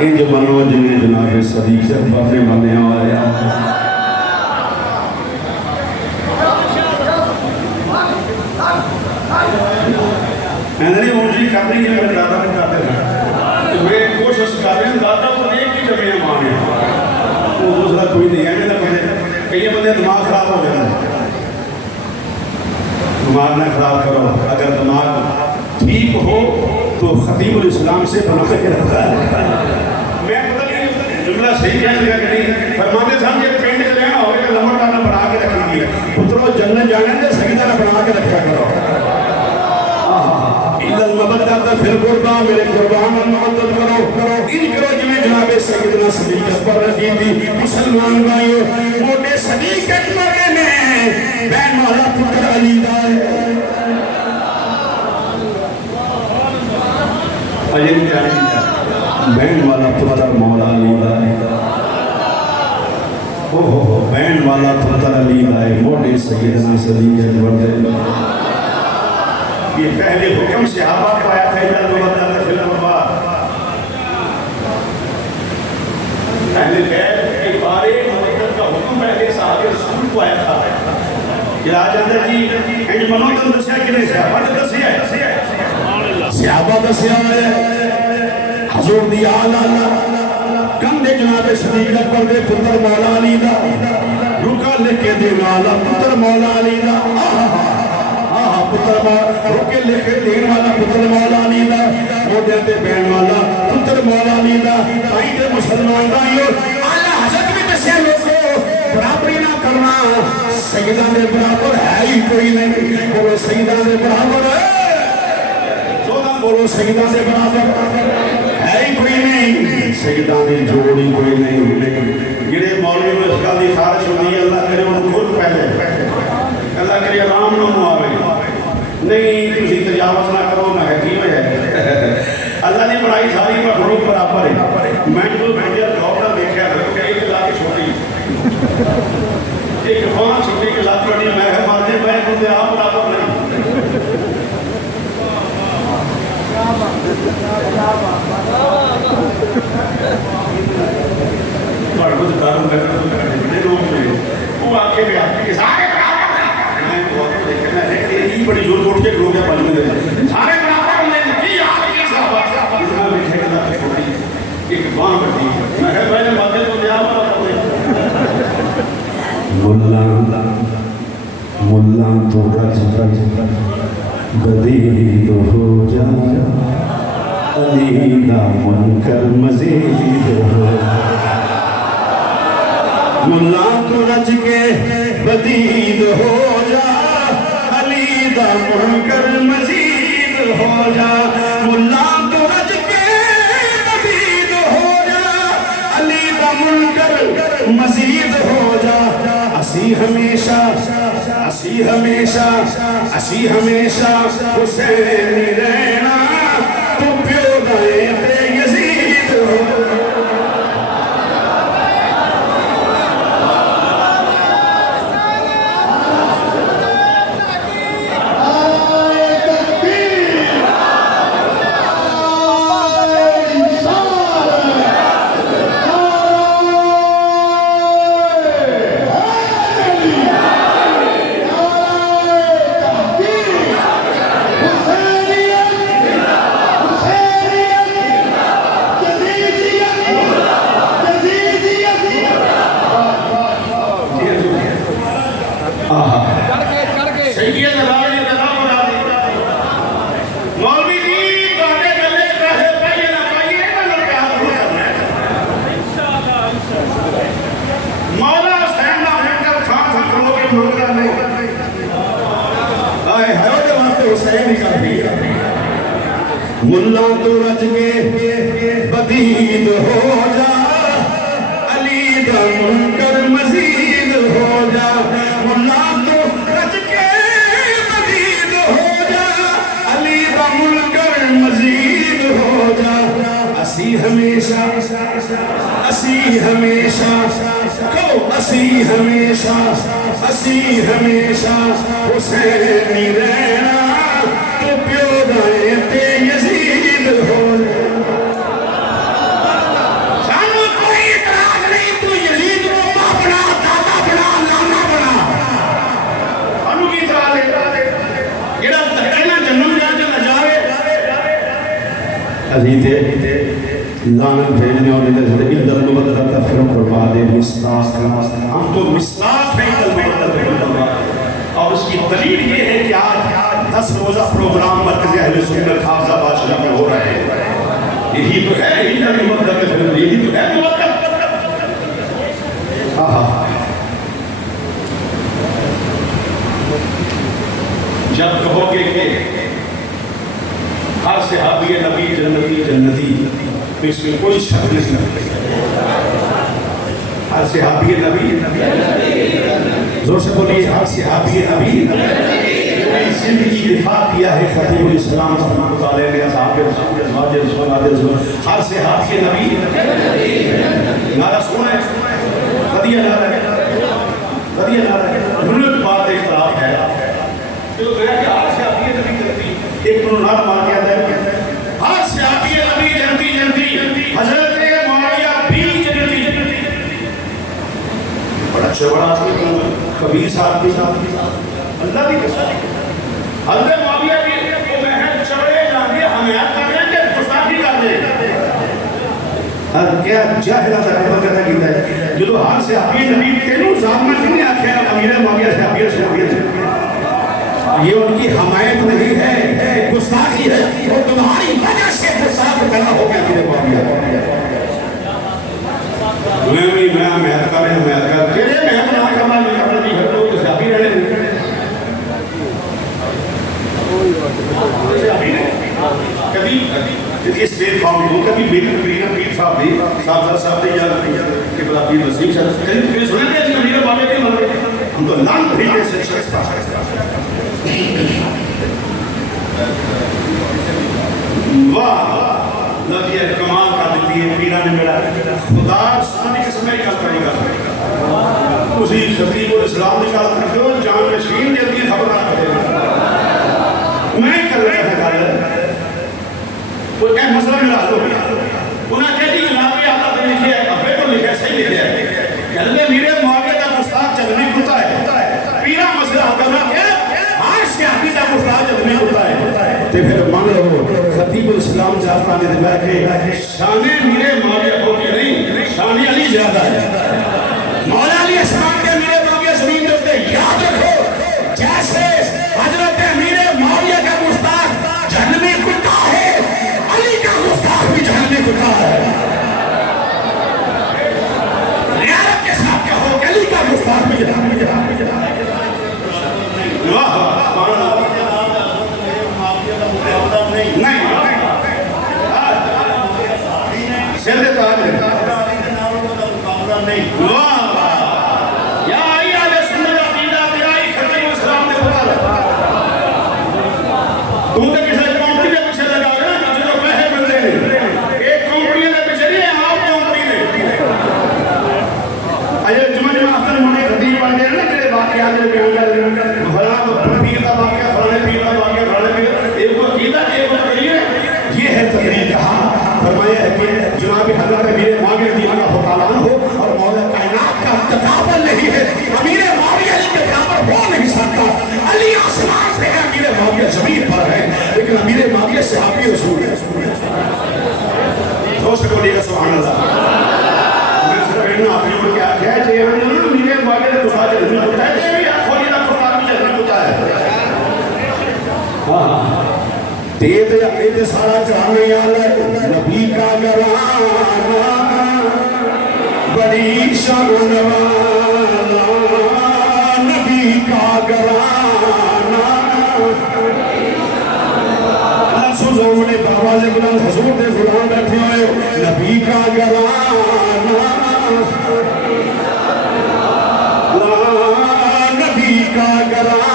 ان جو بنو جنہیں جناب صدیق سے بابے بنے آیا میں نے موجی کرنے کے لیے دادا کو کہتے ہیں میں کوشش کر رہے ہیں دادا کو ایک ہی جگہ مانے وہ دوسرا کوئی نہیں ہے کئی بندے دماغ خراب ہو گئے دماغ نہ خراب کرو اگر دماغ ٹھیک ہو تو خطیب الاسلام سے بنا کے رکھتا ہے میں پتہ نہیں جملہ صحیح کہہ لیا کہ نہیں فرماتے تھا کہ پینڈ سے رہنا ہوئے کہ لمبا ٹانا بنا کے رکھیں گے پتروں جنت جانے دے صحیح طرح بنا کے رکھا کرو اِلَّا الْمَبَدَّةَ فِي الْقُرْبَى میرے قربان محمد کرو ان کرو جنہیں جناب سیدنا صدیق اکبر رضی دی مسلمان بھائیو موٹے صدیق اکبر میں بین والا پتر علی دائے بین والا پتر مولا علی دائے بین والا پتر علی دائے موٹے سیدنا صدیق اکبر دے یہ پہلے حکم صحابہ کو آیا تھا اِلَّا الْمَبَدَّةَ فِي الْقُرْبَى پہلے کے بارے مدد کا حکم پہلے صحابہ رسول کو آیا تھا علاج اندر جی انج منو تم دسیا کہ نہیں صحابہ نے دسیا ہے صحابہ دسیا ہے حضور دی آلہ کم دے جناب صدیق اکبر دے پتر مولا علی دا رکا لکھ کے دے والا پتر مولا علی دا پتر روکے لکھے دین والا پتر مولا علی دا موڈے تے بین والا پتر مولا علی دا تائیں تے مسلمان دائیو آلہ حضرت بھی دسیا لوگو برابری نہ کرنا سیدہ دے برابر ہے ہی کوئی نہیں بولو سیدہ دے برابر زودہ بولو سیدہ دے برابر ہے ہی کوئی نہیں سیدہ دے جوڑی کوئی نہیں جڑے مولوی میں اس گل دی خارش ہوندی ہے اللہ کرے انہوں خود پہلے اللہ کرے آرام نہ آوے نہیں تسی تجاوز نہ کرو نہ ہے کی ہے اللہ نے بڑائی ساری مخلوق برابر ہے میں جو بھیجا ڈاکٹر دیکھا کہ ایک لاکھ چھوٹی ایک فون چھوٹی کے لاکھ چھوٹی میں ہے مارتے میں خود آپ برابر نہیں اور کچھ داروں بڑے لوگ میں وہ آ کے بھی آپ کے سارے برابر میں بہت دیکھنا ہے یہ بڑی زور اٹھ کے لوگ ہیں پڑھنے دے سارے برابر میں کی آپ کی صاحب اتنا بھی ٹھیکنا چھوٹی ایک بان بڑی میں ہے میں نے باتیں تو دیا ملا تو رج بدید ہو جا علی دا منکر مزید ہو ملا تو رج کے بدید ہو جا علی دا منکر مزید ہو جا ملا تو رج کے بدید ہو جا علی دا منکر مزید ہو جا اسی ہمیشہ حسینی رہنا تو پیو دائے تے یزید ہو ملا تو رج کے بدید ہو جا علی دا منکر مزید ہو جا ملا تو رج کے بدید ہو جا علی دا منکر مزید ہو جا اسی ہمیشہ حسینی رہنا تو پیو دائے تے یزید ہو سانو کوئی اعتراض نہیں تو یزید کو ماں بنا دادا بنا لانا بنا سانو کی اعتراض ہے جڑا تہنا جنم جا کے نہ جاوے عزیز لعنت بھیجنے اور ادھر الا المبتدہ تفرق اور بعد مصداق ہم تو مصداق ہیں المبتدہ اور اس کی دلیل یہ ہے کہ آج 10 روزہ پروگرام مرکز اہل سنت حافظہ بادشاہ میں ہو رہے ہیں یہی تو ہے یہی تو ہے جب کہو گے کہ ہر صحابی نبی جنتی تو اس میں کوئی شک نہیں ہر صحابی نبی زور سے بولیے ہر صحابی نبی زندگی دفاع کیا ہے خطیب الاسلام صلی اللہ علیہ نے اصحاب رسول ازواج رسول ہر صحابی نبی نعرہ سنا ہے قضیہ نعرہ ہے منت بات اختلاف ہے تو گیا کہ ہر صحابی نبی جنتی ایک انہوں نعرہ مار کے ہے ہر صحابی نبی جنتی حضرت معاویہ بھی جنتی بڑا اچھا بڑا آدمی خبیث آدمی اللہ کی قسم حضرت معاویہ بھی وہ محل چڑھے جانے حمایت کر رہے ہیں کہ گستاخی کر رہے ہیں کیا جاہلہ تقریبا کہتا کیتا ہے جو تو ہر صحابی نبی تینوں ظالمہ کیوں نے آکھے امیر معاویہ سے یہ ان کی حمایت نہیں ہے گستاخی ہے اور تمہاری وجہ سے گستاخ کرنا ہو گیا امیر معاویہ میں حمایت کر رہے ہیں تیرے محمد نہ کرنا نہیں کرنا نہیں ہر لوگ صحابی رہے کبھی اس پلیٹ فارم کو کبھی پیر صاحب بھی صاحب نے یا کہ بلا پیر نسیم صاحب کہیں سنا کہ میرے بابے کے مانتے ہم تو لان بھیجے سے شخص پاس واہ نبی کمال کر دیتی ہے پیرا نے میرا خدا سننے کے سمے کا کرے گا اسی خطیب الاسلام نے کہا کرتے ہو جان نشین دیتی ہے خبر نہ کرے میں کر رہا تھا گل کوئی کہیں مسئلہ ملا دو انہیں کہتی جناب یہ آتا تھا لکھے ہے ابے تو لکھے صحیح لکھے ہے کہتے میرے معاویہ کا گستاخ جذبی ہوتا ہے پیرا مسئلہ ہوتا ہے کہ آج سے آتی کا گستاخ جذبی ہوتا ہے تو پھر مان لو خطیب الاسلام چاہتا نے دبا کہ شان میرے معاویہ کو کہ نہیں شان علی زیادہ ہے مولا علی اسلام کے میرے معاویہ زمین دیتے یاد رکھو جیسے حضرت امیر معاویہ کا گستاخ جہنمی کتا ہے علی کا گستاخ بھی جہنمی کتا ہے ریاضت کے ساتھ کہو کہ علی کا گستاخ بھی جہنمی کتا ہے نہیں سر تاج نہیں یا آئی آلے سنت عقیدہ تیرائی خطیب الاسلام نے بتا رہا تم تو کسی کمپنی کے پیچھے لگا رہے ہیں جو پیسے ملتے ہیں ایک کمپنی کے پیچھے نہیں ہے آپ کمپنی نے اجے جمعہ اختر ہونے خطیب بن گئے نا تیرے واقعات میں بیان کر رہے ہیں فلاں پیر کا واقعہ فلاں پیر کا واقعہ فلاں پیر ایک کو عقیدہ ایک کو تقریر یہ ہے تقریر کہا فرمایا ہے کہ جناب حضرت امیر معاویہ رضی اللہ تعالیٰ عنہ ہو اور مولا کائنات کا تقابل نہیں ہے امیر معاویہ علی کے برابر ہو نہیں سکتا علی آسمان سے ہے امیر معاویہ زمین پر ہے لیکن امیر معاویہ صحابی رسول ہے دوست کو لیے سبحان اللہ میں صرف کہنا آپ نے کیا کہا کہ امیر معاویہ نے کفار جنہیں ہوتا ہے یہ بھی آپ کھولیے نا کفار بھی جنہیں ہوتا ہے تیت سارا چاہنے والا نبی کا گرانا بڑی شان والا نبی کا گرانا اللہ سوزوں نے بابا سے بلند حضور دے غلام بیٹھے ہوئے نبی کا گرانا نبی کا گرانا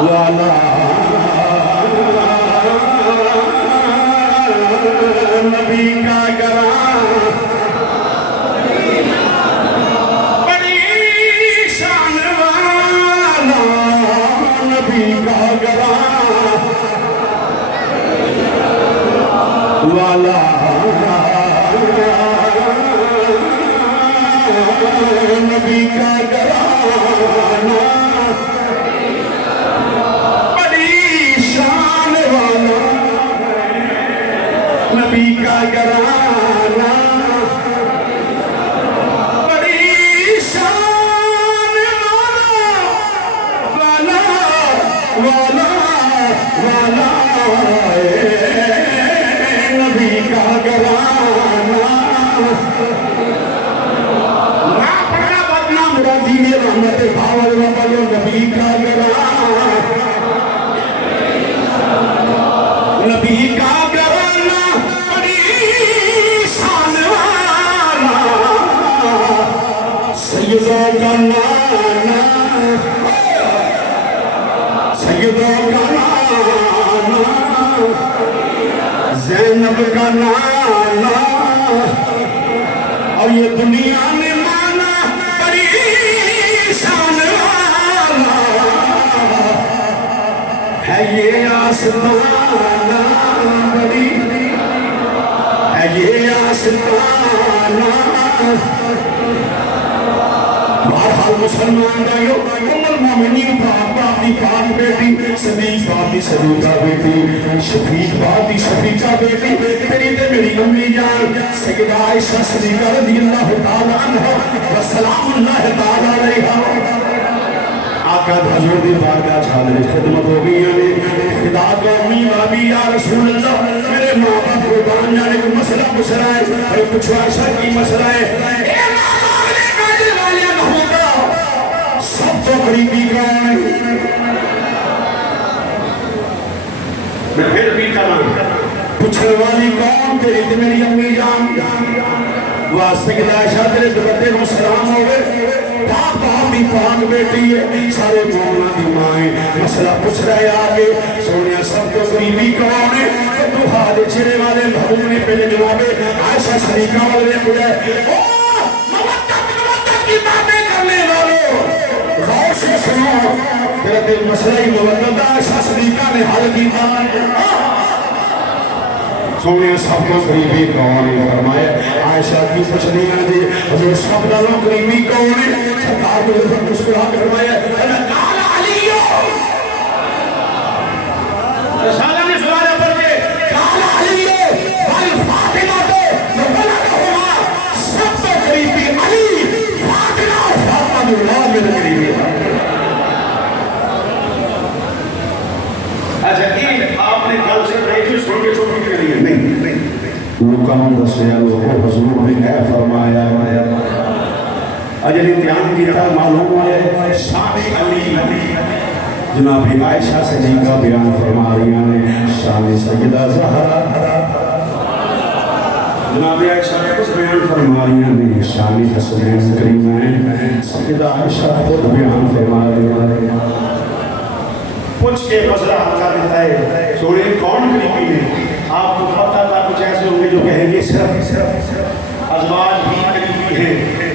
والا نبی کا گرانا بڑی شان والا نبی کا گرانا والا نبی کا گرانا نبی کا گرانا بڑی شان والا والا والا نبی کا گرانا نا پڑھنا بدنا مرادی میں رحمت بھاول وبلو نبی کا گرانا نبی کا سیدوں کا نانا سیدوں کا نانا زینب کا نانا اور یہ دنیا میں مانا بڑی شان والا ہے یہ آستانہ بڑی ہے یہ آستانہ بہرحال مسلمان بھائیو ام المومنین پاک اپنی پاک بیٹی صدیق باقی صدیقہ بیٹی شفیق باقی شفیقہ بیٹی میری تے میری امی جان سیدہ عائشہ صدیقہ رضی اللہ تعالیٰ عنہ وسلام اللہ تعالیٰ علیہ آقا حضور دی بارگاہ چھالے خدمت ہو گئی یعنی خدا کو امی بابی یا رسول اللہ میرے ماں باپ کو بان جانے کو مسئلہ پچھرا ہے اور کچھ عائشہ کی مسئلہ ہے سب تو قریبی کون ہے میں پھر بھی کہاں پوچھنے والی کون تیری تے میری امی جان واسطے کہ عائشہ تیرے دوبتے نو سلام ہوئے پاک بہامی پاک بیٹی ہے سارے مومنہ دی مائیں مسئلہ پوچھ رہے آگے سونیا سب کو غریبی کون ہے تو حال چھڑے والے محبوب نے پہلے جوابے عائشہ شریکہ والے نے پوچھے او موتت کی باتیں کرنے والوں غور سے سنو تیرا دل مسئلہ ہی مولدہ عائشہ شریکہ نے حل کی سونے سب کو قریبی کون ہے فرمایا عائشہ کی پچھلی دی حضور سب دلوں قریبی کون ہے سرکار کو حضور مسکرا کے فرمایا انا قال علیو رسالہ نے سوالہ پڑھ کے قال علیو بھائی فاطمہ تو نبلا کہا سب کو قریبی علی فاطمہ فاطمہ اللہ میں قریبی اچھا آپ نے کل سے بیٹھی سن کے چھوٹی کے لیے نہیں لکان دسیا لوگوں حضور نے ہے فرمایا اجل امتحان کی طرح معلوم ہے شان علی جناب عائشہ صدیقہ بیان فرما رہی ہیں شان سیدہ زہرا جناب عائشہ کچھ بیان فرما رہی ہیں شان حسنین کریمین سیدہ عائشہ خود بیان فرما رہی ہیں پوچھ کے مسئلہ حل کر دیتا ہے سوڑے کون قریبی ہے آپ کو پتہ تھا کچھ ایسے ہوں گے جو کہیں گے صرف ازواج بھی قریبی ہیں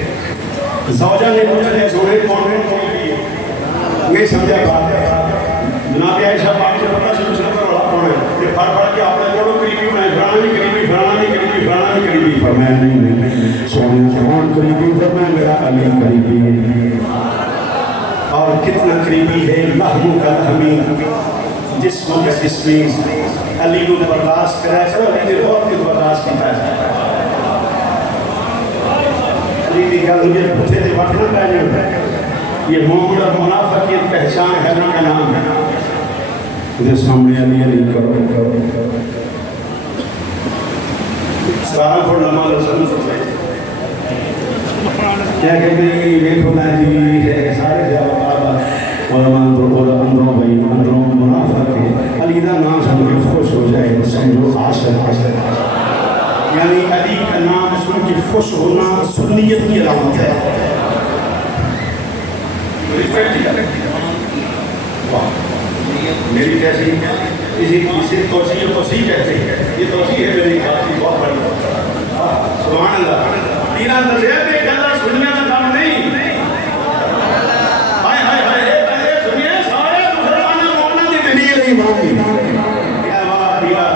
زوجہ نے پوچھا ہے سوڑے کون قریبی ہے نہیں سمجھا بات ہے جناب عائشہ پاک سے پتہ سے دوسرے پر بڑا کون ہے یہ پڑھ پڑھ کے آپ نے جوڑو قریبی بنائے فرانا نہیں قریبی فرانا نہیں قریبی فرانا نہیں قریبی فرمایا نہیں سوڑے کون قریبی فرمایا میرا علی قریبی ہے اور کتنا قریبی ہے لہو کا لہمی جسموں کا جسمی علی نے برداشت کرا ہے سر علی نے بہت کچھ برداشت کیتا ہے علی کی گل مجھے پوچھے تھے وقت نہ پہنے یہ مومن اور منافق کی پہچان ہے ان کا نام ہے مجھے سامنے علی علی کرو سارا پھوڑ نماز رسول سے کیا کہتے ہیں یہ کھونا جی ہے سارے جواب علمان اور اندروں بھائی اندروں منافق ہے علی دا نام سن کے خوش ہو جائے سمجھو عاشق یعنی علی کا نام سن کے خوش ہونا سنیت کی علامت ہے میری جیسی اسی توسیع کہتے ہیں یہ توسیع ہے میری بات کی بہت بڑی سبحان اللہ تیرا درجہ میں کہتا سنیا کا کام نہیں ہائے ہائے ہائے سنیا سارے مسلمانہ مومنہ دی دلیل ایمان دی کیا بات کیا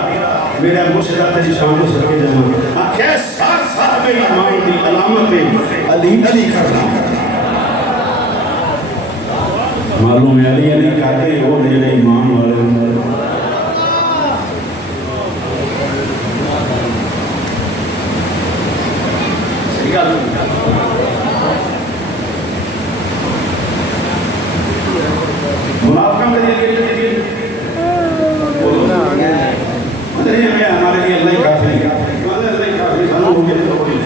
میرا مشرات جی شام سے کے جمع آخر ساتھ صاحب ایمان دی علامت علی علی کرنا معلوم ہے علی علی کہتے ہو میرے ایمان والے منافقہ میں دیکھیں ہمارے لیے اللہ ہی کافی ہے اللہ ہی کافی ہے ہم ہوگے تو ہوگی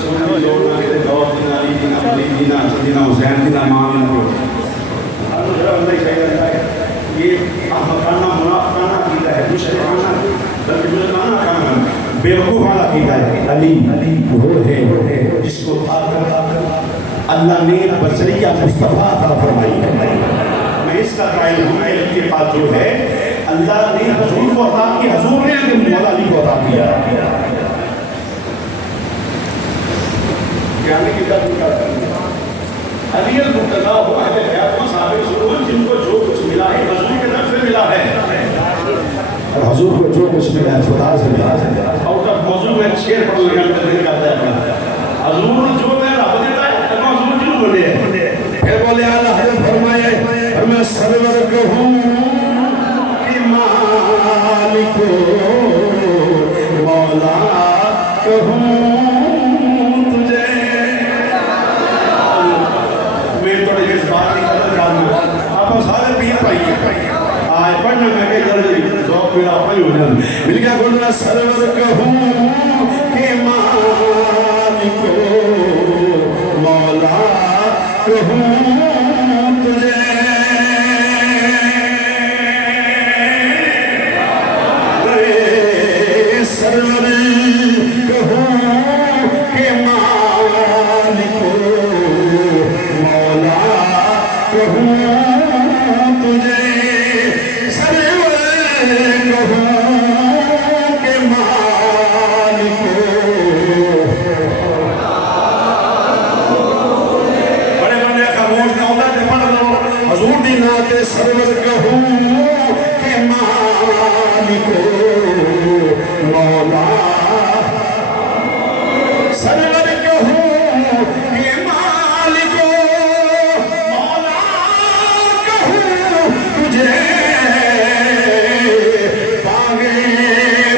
سنی جوڑنا کہ دور دینا علی دینا علی دینا سیدنا حسین دینا مان اللہ ہی صحیح رہتا ہے یہ احمقانہ منافقانہ عقیدہ ہے مشرکانہ بلکہ مسلمانہ کام ہے بیوقوفانہ عقیدہ ہے علی وہ ہے جس کو اللہ نے بصریہ مصطفیٰ عطا فرمائی ہے میں اس کا قائل ہوں علم کے پاس جو ہے اللہ نے حضور کو عطا کی حضور نے مولا علی کو عطا کیا جانے کی طرف علی المرتضیٰ ہو اہل حیات و صحابہ سرور جن کو جو کچھ ملا ہے حضور کے طرف سے ملا ہے اور حضور کو جو کچھ ملا ہے خدا سے ملا ہے اور تب موضوع میں شیر پڑھ لگا کرنے کا ہے حضور جو میں رب دیتا ہے تب حضور کیوں بولے پھر بولے اللہ حضرت فرمائے اور میں سرور کہوں کہ مالک مولا کہوں تجھے میں تھوڑے اس بات کی قدر کرنا آپ سارے پیر پائیے آج پڑھنا میں کہ جلدی ذوق میرا پڑھی ہونا مل گیا گھوڑنا سرور کہوں کہ مالک مولا کہوں تجھے کہوں تجھے سرور کہوں کہ مالک بڑے بندے خاموش نہ ہوتا ہے پڑھ لو حضور دی نعت سرور کہوں کہ مالک مولا سرور کہوں کہ مالک مولا کہوں تجھے باغ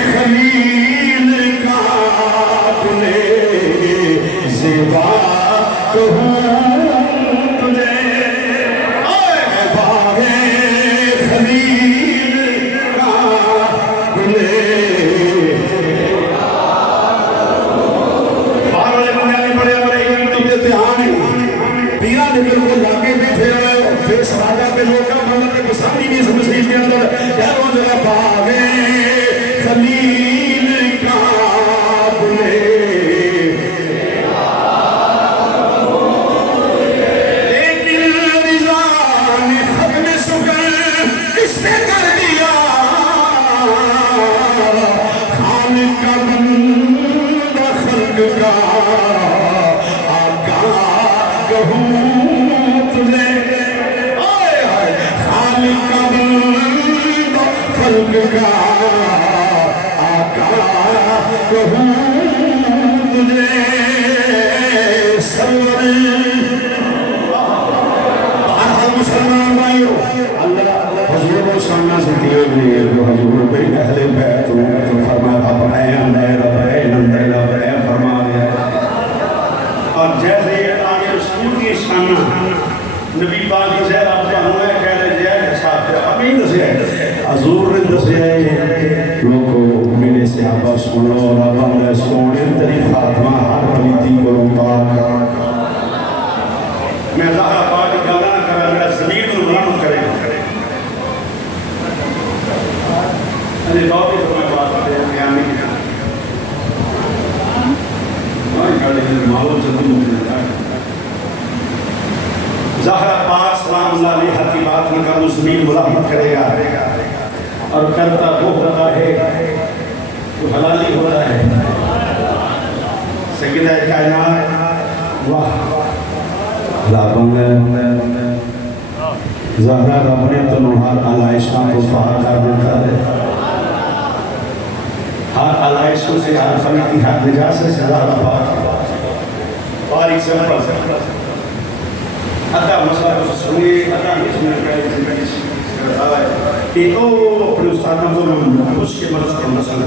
خلیل کا گلے زیبا کہوں تجھے باغ خلیل کا گلے پیرا نے بالکل لاگے بیٹھے ہوئے پھر سراجہ پہ لوگ کا بندہ کے گسانی بھی سمجھ کے اندر کہہ جگہ باغ خلیل کا گلے لیکن رضا نے ختم سکر کس نے کر دیا خالق کا بندہ خلق کا کہوں تجھے خالق کا بندہ خلق کا آقا کہوں تجھے سرور بہرحال مسلمان بھائیو اللہ حضور کو سامنا سے دیئے لیے جو حضور بھئی اہل بیت تو فرمایا رب اے اندے رب اے اندے رب اے فرما دیا اور جیسے سامنا نبی پاک کی زہر آپ کا ہوں ہے کہہ رہے جائے ساتھ ابھی دسے حضور نے دسے لوگوں میرے صحابہ سنو رب اللہ سونے تری فاطمہ ہر پلیتی کو رمبار میں ظاہرہ پاک گانا کرا میرا زمین مرحمت کرے گا انہیں دعوی تو میں بات کرتے ہیں قیام نہیں کیا ماحول جلدی ممکن ہے زہرہ پاک سلام اللہ علیہ کی بات نہ کر زمین ملامت کرے گا اور کرتا وہ ہوتا ہے تو حلالی ہوتا ہے سیدہ کائنات واہ رابنگ زہرہ رب نے تو نوحات علائشہ کو پاک کر دیتا ہے ہر علائشوں سے ہر فنیتی ہر نجاست سے زہرہ پاک باریک سے ادا مسئلہ کو سنگے ادا اس میں پہلے زندگی سے کہ او اپنے استادوں کو اس کے مرض کا مسئلہ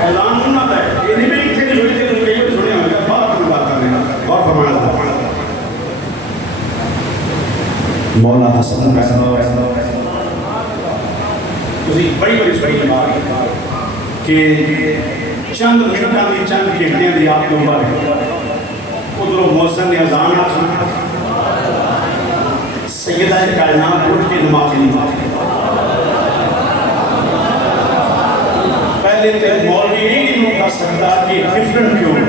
اعلان ہونا تھا یہ نہیں میں کسی نے جوڑی تھے کئی بار سنے ہوئے بات میں بات کرنے اور فرمانا تھا مولا حسن پیسہ اسی بڑی بڑی سوئی بات کہ چند منٹہ دی چند گھنٹے دی آپ کو بات ادھر موسن نے اذان سیدہ کائنات اٹھ کے نماز نہیں پڑھی پہلے تو مولوی نہیں کہہ سکتا کہ ڈیفرنٹ کیوں ہے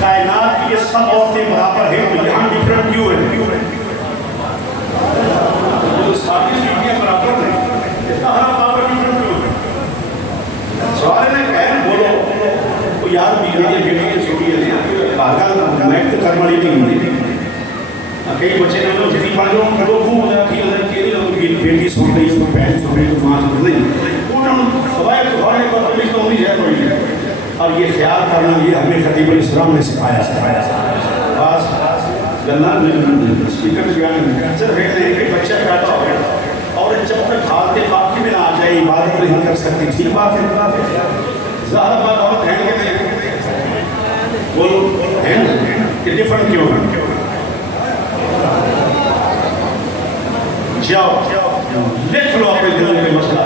کائنات کی یہ سب عورتیں برابر ہیں تو یہاں ڈیفرنٹ کیوں ہے جو ساری چیزیں برابر ہیں اس کا ہر برابر ڈیفرنٹ کیوں ہے سوال نے کہہ بولو کو یار بیٹی چھوٹی ہے باغا میں تو کرمڑی نہیں ہوئی کئی بچے نے لوگ جتنی پڑھ لوگ لوگ ہوں ہو جاتی ہے کہ لوگ بیٹی سن رہی ہے بہن سن رہی ہے ماں سن رہی ہے انہوں نے سوائے تو بھاڑے پر پولیس تو ہوئی ہے کوئی ہے اور یہ خیال کرنا یہ ہمیں خطیب الاسلام نے سکھایا بعض گلہ سپیکر جو ہے صرف کہتے ہیں کہ بچہ پیدا ہو گیا اور جب تک حالت باقی میں نہ آ جائے عبادت نہیں کر سکتی ٹھیک بات ہے ظاہر بات عورت ہے کہ نہیں بولو ہے کہ ڈیفرنٹ کیوں ہے جاؤ لکھ لو اپنے دل میں مسئلہ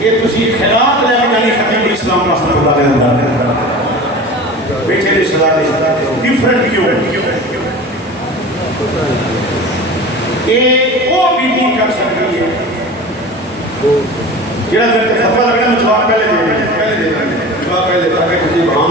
یہ تسی خیرات لے یعنی خطیب الاسلام رحمۃ اللہ علیہ وسلم بیٹھے نے صدا ڈیفرنٹ کیوں ہے وہ بیٹی کر سکتی ہے جڑا فتوا لگنا جواب پہلے دے جواب پہلے تاکہ کسی عام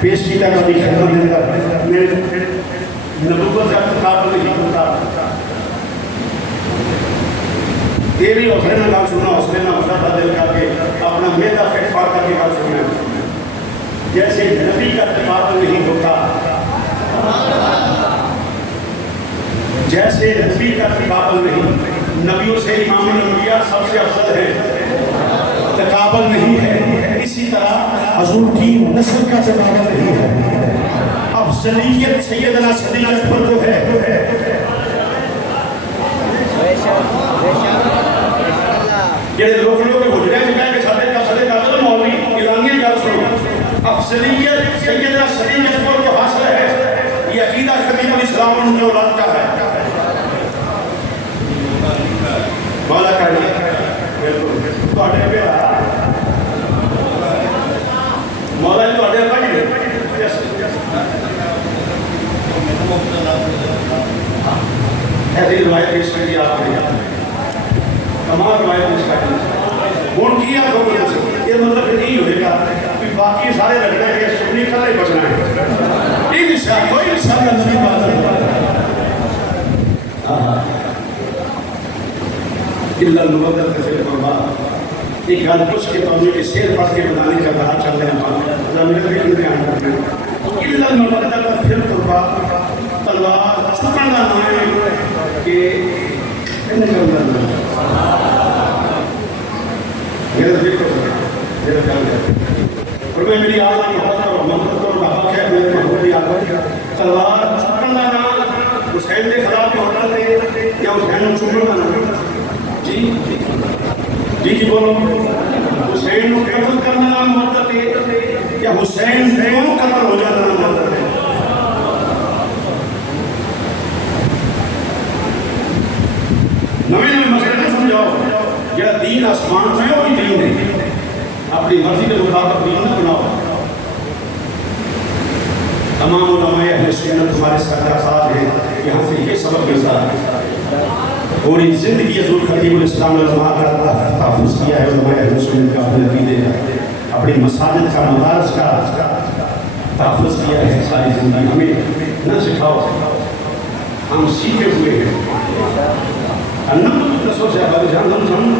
پیش کیا کبھی خدمت کے اندر میں نبوت کا خطاب نہیں ہوتا یہ بھی حوصلے نہ گل سننا حوصلے نہ حوصلہ بدل کر کے اپنا میدا فٹفا کر کے گل سننا جیسے نبی کا تقابل نہیں ہوتا جیسے نبی کا تقابل نہیں نبیوں سے امام الانبیاء سب سے افضل ہے تقابل نہیں ہے اسی طرح حضور کی نسل کا تقابل نہیں ہے افضلیت سیدنا صدیق اکبر جو ہے یہ لوگ کے حجرے میں کہا کہ صدیق اکبر مولوی ایرانی گل سنو افضلیت سیدنا صدیق اکبر کو حاصل ہے یہ عقیدہ خطیب الاسلام ان کی اولاد کا ہے مولا کہا تو اٹھے پہ آیا مولا تو اٹھے پہ ایسی روایت پیش کر دیا آپ نے تمام روایت پیش کر دی کون کیا تو یہ مطلب نہیں ہوئے گا کہ باقی سارے لگنا ہے کہ سنی کا نہیں بچنا ہے یہ نشاہ کوئی نشاہ کا نبی بات اللہ المقدر کے سے قربان ایک گل پوچھ کے تو کے شیر پڑھ کے بتانے کا کہا چل رہے ہیں ضمیر بھی امتحان کرتے ہیں اللہ المقدر کا پھر قربان تلوار چھپن کا نام ہے کہ انہیں کرنا میرے دل کو میرے خیال ہے اور میں میری آواز محبت اور محبت اور محبت ہے میرے محبت کی آواز تلوار چھپن کا نام حسین کے خلاف میں ہوتا تھے یا حسین چھپن کا نام جی جی جی بولو حسین کو قتل کرنا نام مرتب ہے یا حسین کو قتل ہو جانا نام مرتب ہے نویں مسئلہ نہیں سمجھاؤ یا دین آسمان میں وہی دین ہے اپنی مرضی کے مطابق دین نہ بناؤ تمام علماء اہل سنت تمہارے ساتھ ساتھ ہیں یہاں سے یہ سبق ملتا ہے پوری زندگی حضور خطیب الاسلام علماء کا تحفظ کیا ہے علماء اہل سنت کا اپنے عقیدے اپنی مساجد کا مدارس کا تحفظ کیا ہے ساری زندگی ہمیں نہ سکھاؤ ہم سیکھے ہوئے ہیں انم دسو سے آبادی جان ہم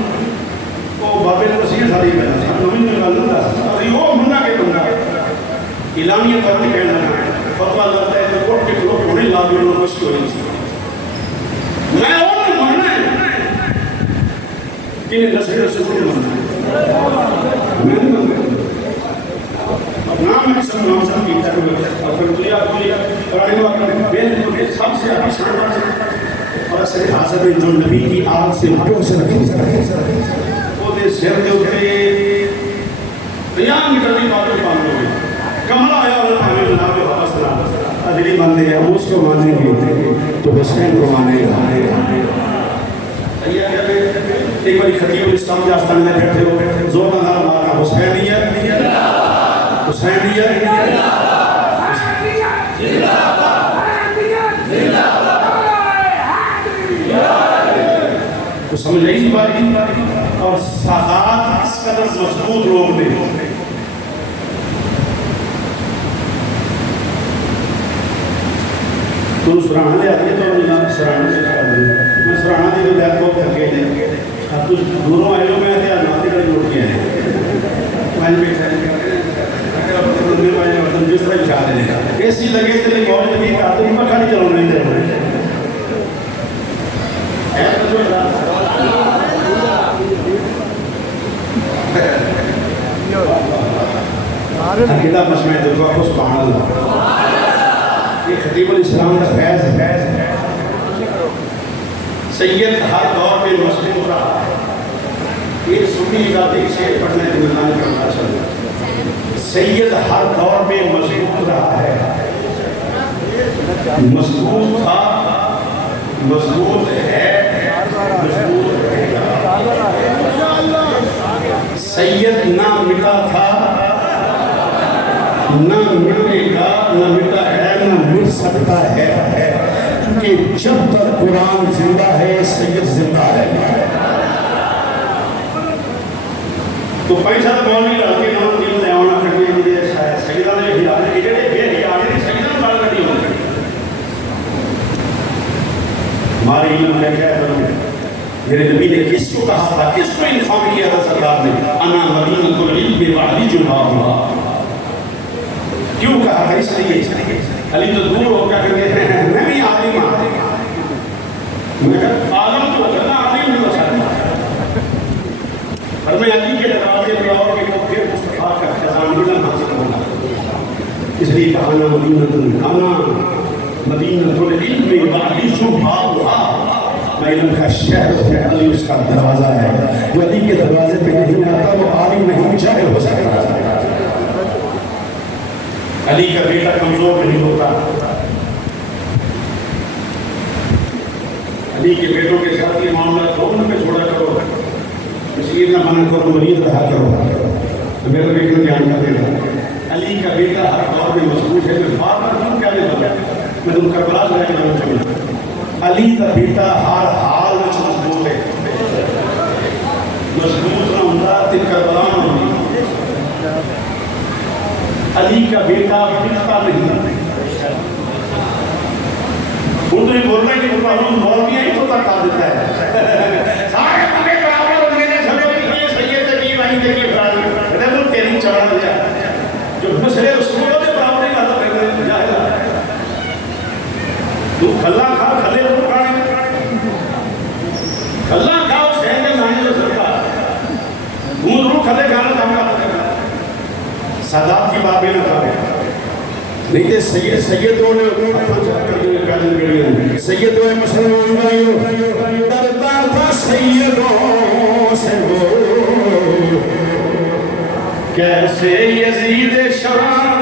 وہ بابے تسیر ساری کرنا ہم نوین میں غلط ہے اور یہ وہ منہ کے بندہ اعلانیہ کرنے کہنا ہے فتوہ لگتا ہے کہ کوٹ کے لوگ انہیں لا بھی انہوں مشکل ہو رہی تھی میں اور مرنا ہے کہ نصیر سے کوئی مرنا ہے میں نہیں مرنا نام اکثر نامزن کی طرح اور پھر دنیا کوئی قرآن وقت بین کو سب سے ابھی شروع اور اثر حاضر میں جو نبی کی آگ سے مٹوں سے رکھیں وہ دے سر دے اٹھے قیام کرنی باتوں پانے ہوئے کمرہ آیا اور پانے میں نام کے واپس رہا اگلی بندے ہیں وہ اس کو مانے گے تو حسین کو مانے گا ایک باری خطیب الاسلام کے آستان میں بیٹھے ہو زور نظر مارا حسینیت حسینیت تو سمجھ رہی باری اور سادات اس قدر مضبوط لوگ نے تو سرانا دے آتی تو اللہ سرانا دے آتی میں سرانا دے تو بیت کو کر کے دے اب تو دونوں آئے ہو میں آتے ہیں ناتے کا جوڑ کیا ہے میں بیٹھا ہے جس طرح چاہ دے گا ایسی لگے تیرے موجود بھی آتے ہیں میں کھانے چلو نہیں دے رہے عقیدہ مجمع دعا کو سبحان اللہ یہ خطیب الاسلام کا فیض ہے سید ہر دور میں مسلم رہا یہ سنی علاقے سے پڑھنے کے میدان کرنا چاہیے سید ہر دور میں مسلم رہا ہے مضبوط تھا مضبوط ہے مضبوط رہے گا سید نہ مٹا تھا نہ مٹے گا نہ مٹا ہے نہ مٹ سکتا ہے کہ جب تک قرآن زندہ ہے سید زندہ ہے تو پیسہ تو مولوی لڑکے نام دل دے آنا کرنے کے لیے سیدہ نے بھی آنے کی جڑے بے حیاء نے سیدہ نے بات نہیں ہوتی ہماری علم نے کیا ہے میرے نبی نے کس کو کہا تھا کس کو انفارم کیا تھا سرکار نے انا مدینۃ العلم وعلی جبابها کیوں کہا تھا اس لیے علی تو دور ہو کر کہتے ہیں میں بھی عالم ہوں میں کہا عالم تو کرنا عالم نہیں ہو سکتا اور میں علی کے دروازے پہ اور کہ وہ پھر مصطفیٰ کا خزانہ علم حاصل ہوگا اس لیے کہا انا مدینۃ العلم وعلی جبابها میں علم کا شہر ہے علی اس کا دروازہ ہے جو علی کے دروازے پہ نہیں آتا وہ عالم نہیں جاہل ہو سکتا علی کا بیٹا کمزور نہیں ہوتا علی کے بیٹوں کے ساتھ یہ معاملہ دونوں میں چھوڑا کرو تشکیل نہ بنا کرو مریض رہا کرو میرا بیٹا دھیان کر دینا علی کا بیٹا ہر دور میں مضبوط ہے میں بار بار کیوں کہنے لگا میں تم کربلا سے رہ کے علی کا بیٹا ہر حال میں مضبوط ہے مضبوط نہ ہوتا تو کربلا نہ ہوتی علی کا بیٹا بکتا نہیں اردو میں بول رہا ہے کہ مطلب مولوی ہی تو تک آ دیتا ہے سارے بندے برابر اور میرے سبوں کی یہ سید تقی وہیں دیکھیے برابر ہے وہ تیری چڑھا دیا جو مسئلے رسولوں کے برابر نہیں کرتا ہے جاہلا تو کھلا کھا کھلے کو کھانے کھلا کھا اس ہے کہ نہیں جو سرکار گھوم رو کھلے کھانا تھا سادات کی بابیں نہ تھا نہیں تے سیدوں نے سیدوں مسلمان بھائیوں ڈرتا تھا سیدوں سے وہ کیسے یزید شام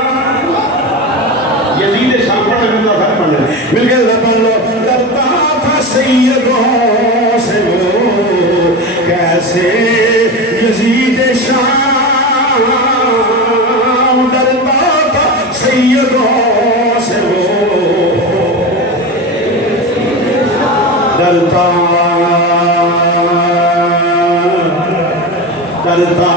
پڑھنے ملتا تھا پڑھنے مل کے پڑھ لو ڈرتا تھا سیدوں سے وہ کیسے یزید شام ڈرتا تھا سیدوں سے وہ ڈرتا ڈرتا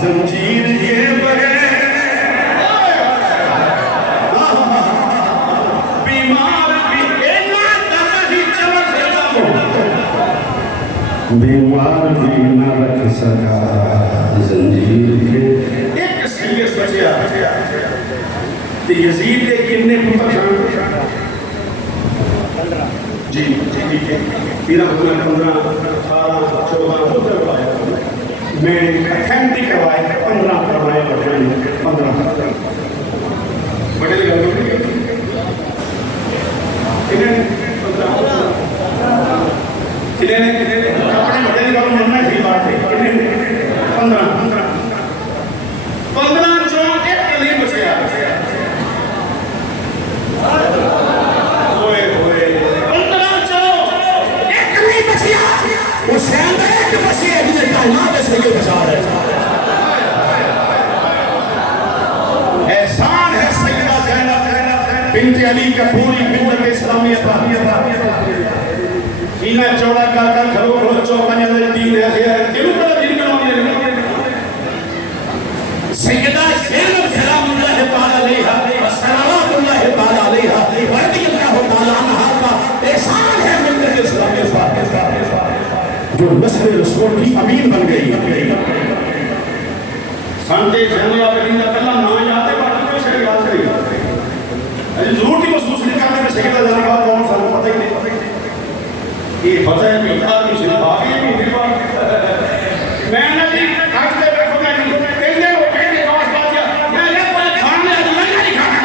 زنجیر کے بیمار بھی نہ رکھ سکا زنجیر کے ایک سیئس بچیا یزید کے کتنے پتر جی ٹھیک ہے 13 15 18 14 پتر میں اتھینٹک روایت 15 فرمائے 15 بڑے لوگ انہیں 15 اپنے بڑے لوگ مرنا ہی بات ہے 15 جو ایک کلیم سے آ ہوئے 15 جو ایک کلیم سے آ حسین ایک مسیح ہے کائنات سے یہ بچا رہے احسان ہے سیدہ زینب بنت علی کا پوری ملت اسلامی سینہ چوڑا کر کھلو کھلو چوکانے میں دین ہے دلوں پر دین بنانے سیدہ زینب سلام اللہ تعالی علیہا صلوات اللہ تعالی علیہا رضی اللہ تعالی عنہا کا احسان ہے ملت اسلامی جو نسل رسول کی امین بن گئی سانتے جنرل آبرین کا پہلا نام یاد ہے باقی کوئی شہر یاد کریں ضرورت ہی محسوس نہیں کرنے میں سیدہ زینب کا کون سا پتہ ہی نہیں یہ پتہ ہے کہ اتار کی صرف آگے بھی ہوئی بات میں نے بھی کھاکتے بیٹھو میں کہنے وہ کہنے باس بات کیا میں نے پہلے کھانے میں نہیں کھانا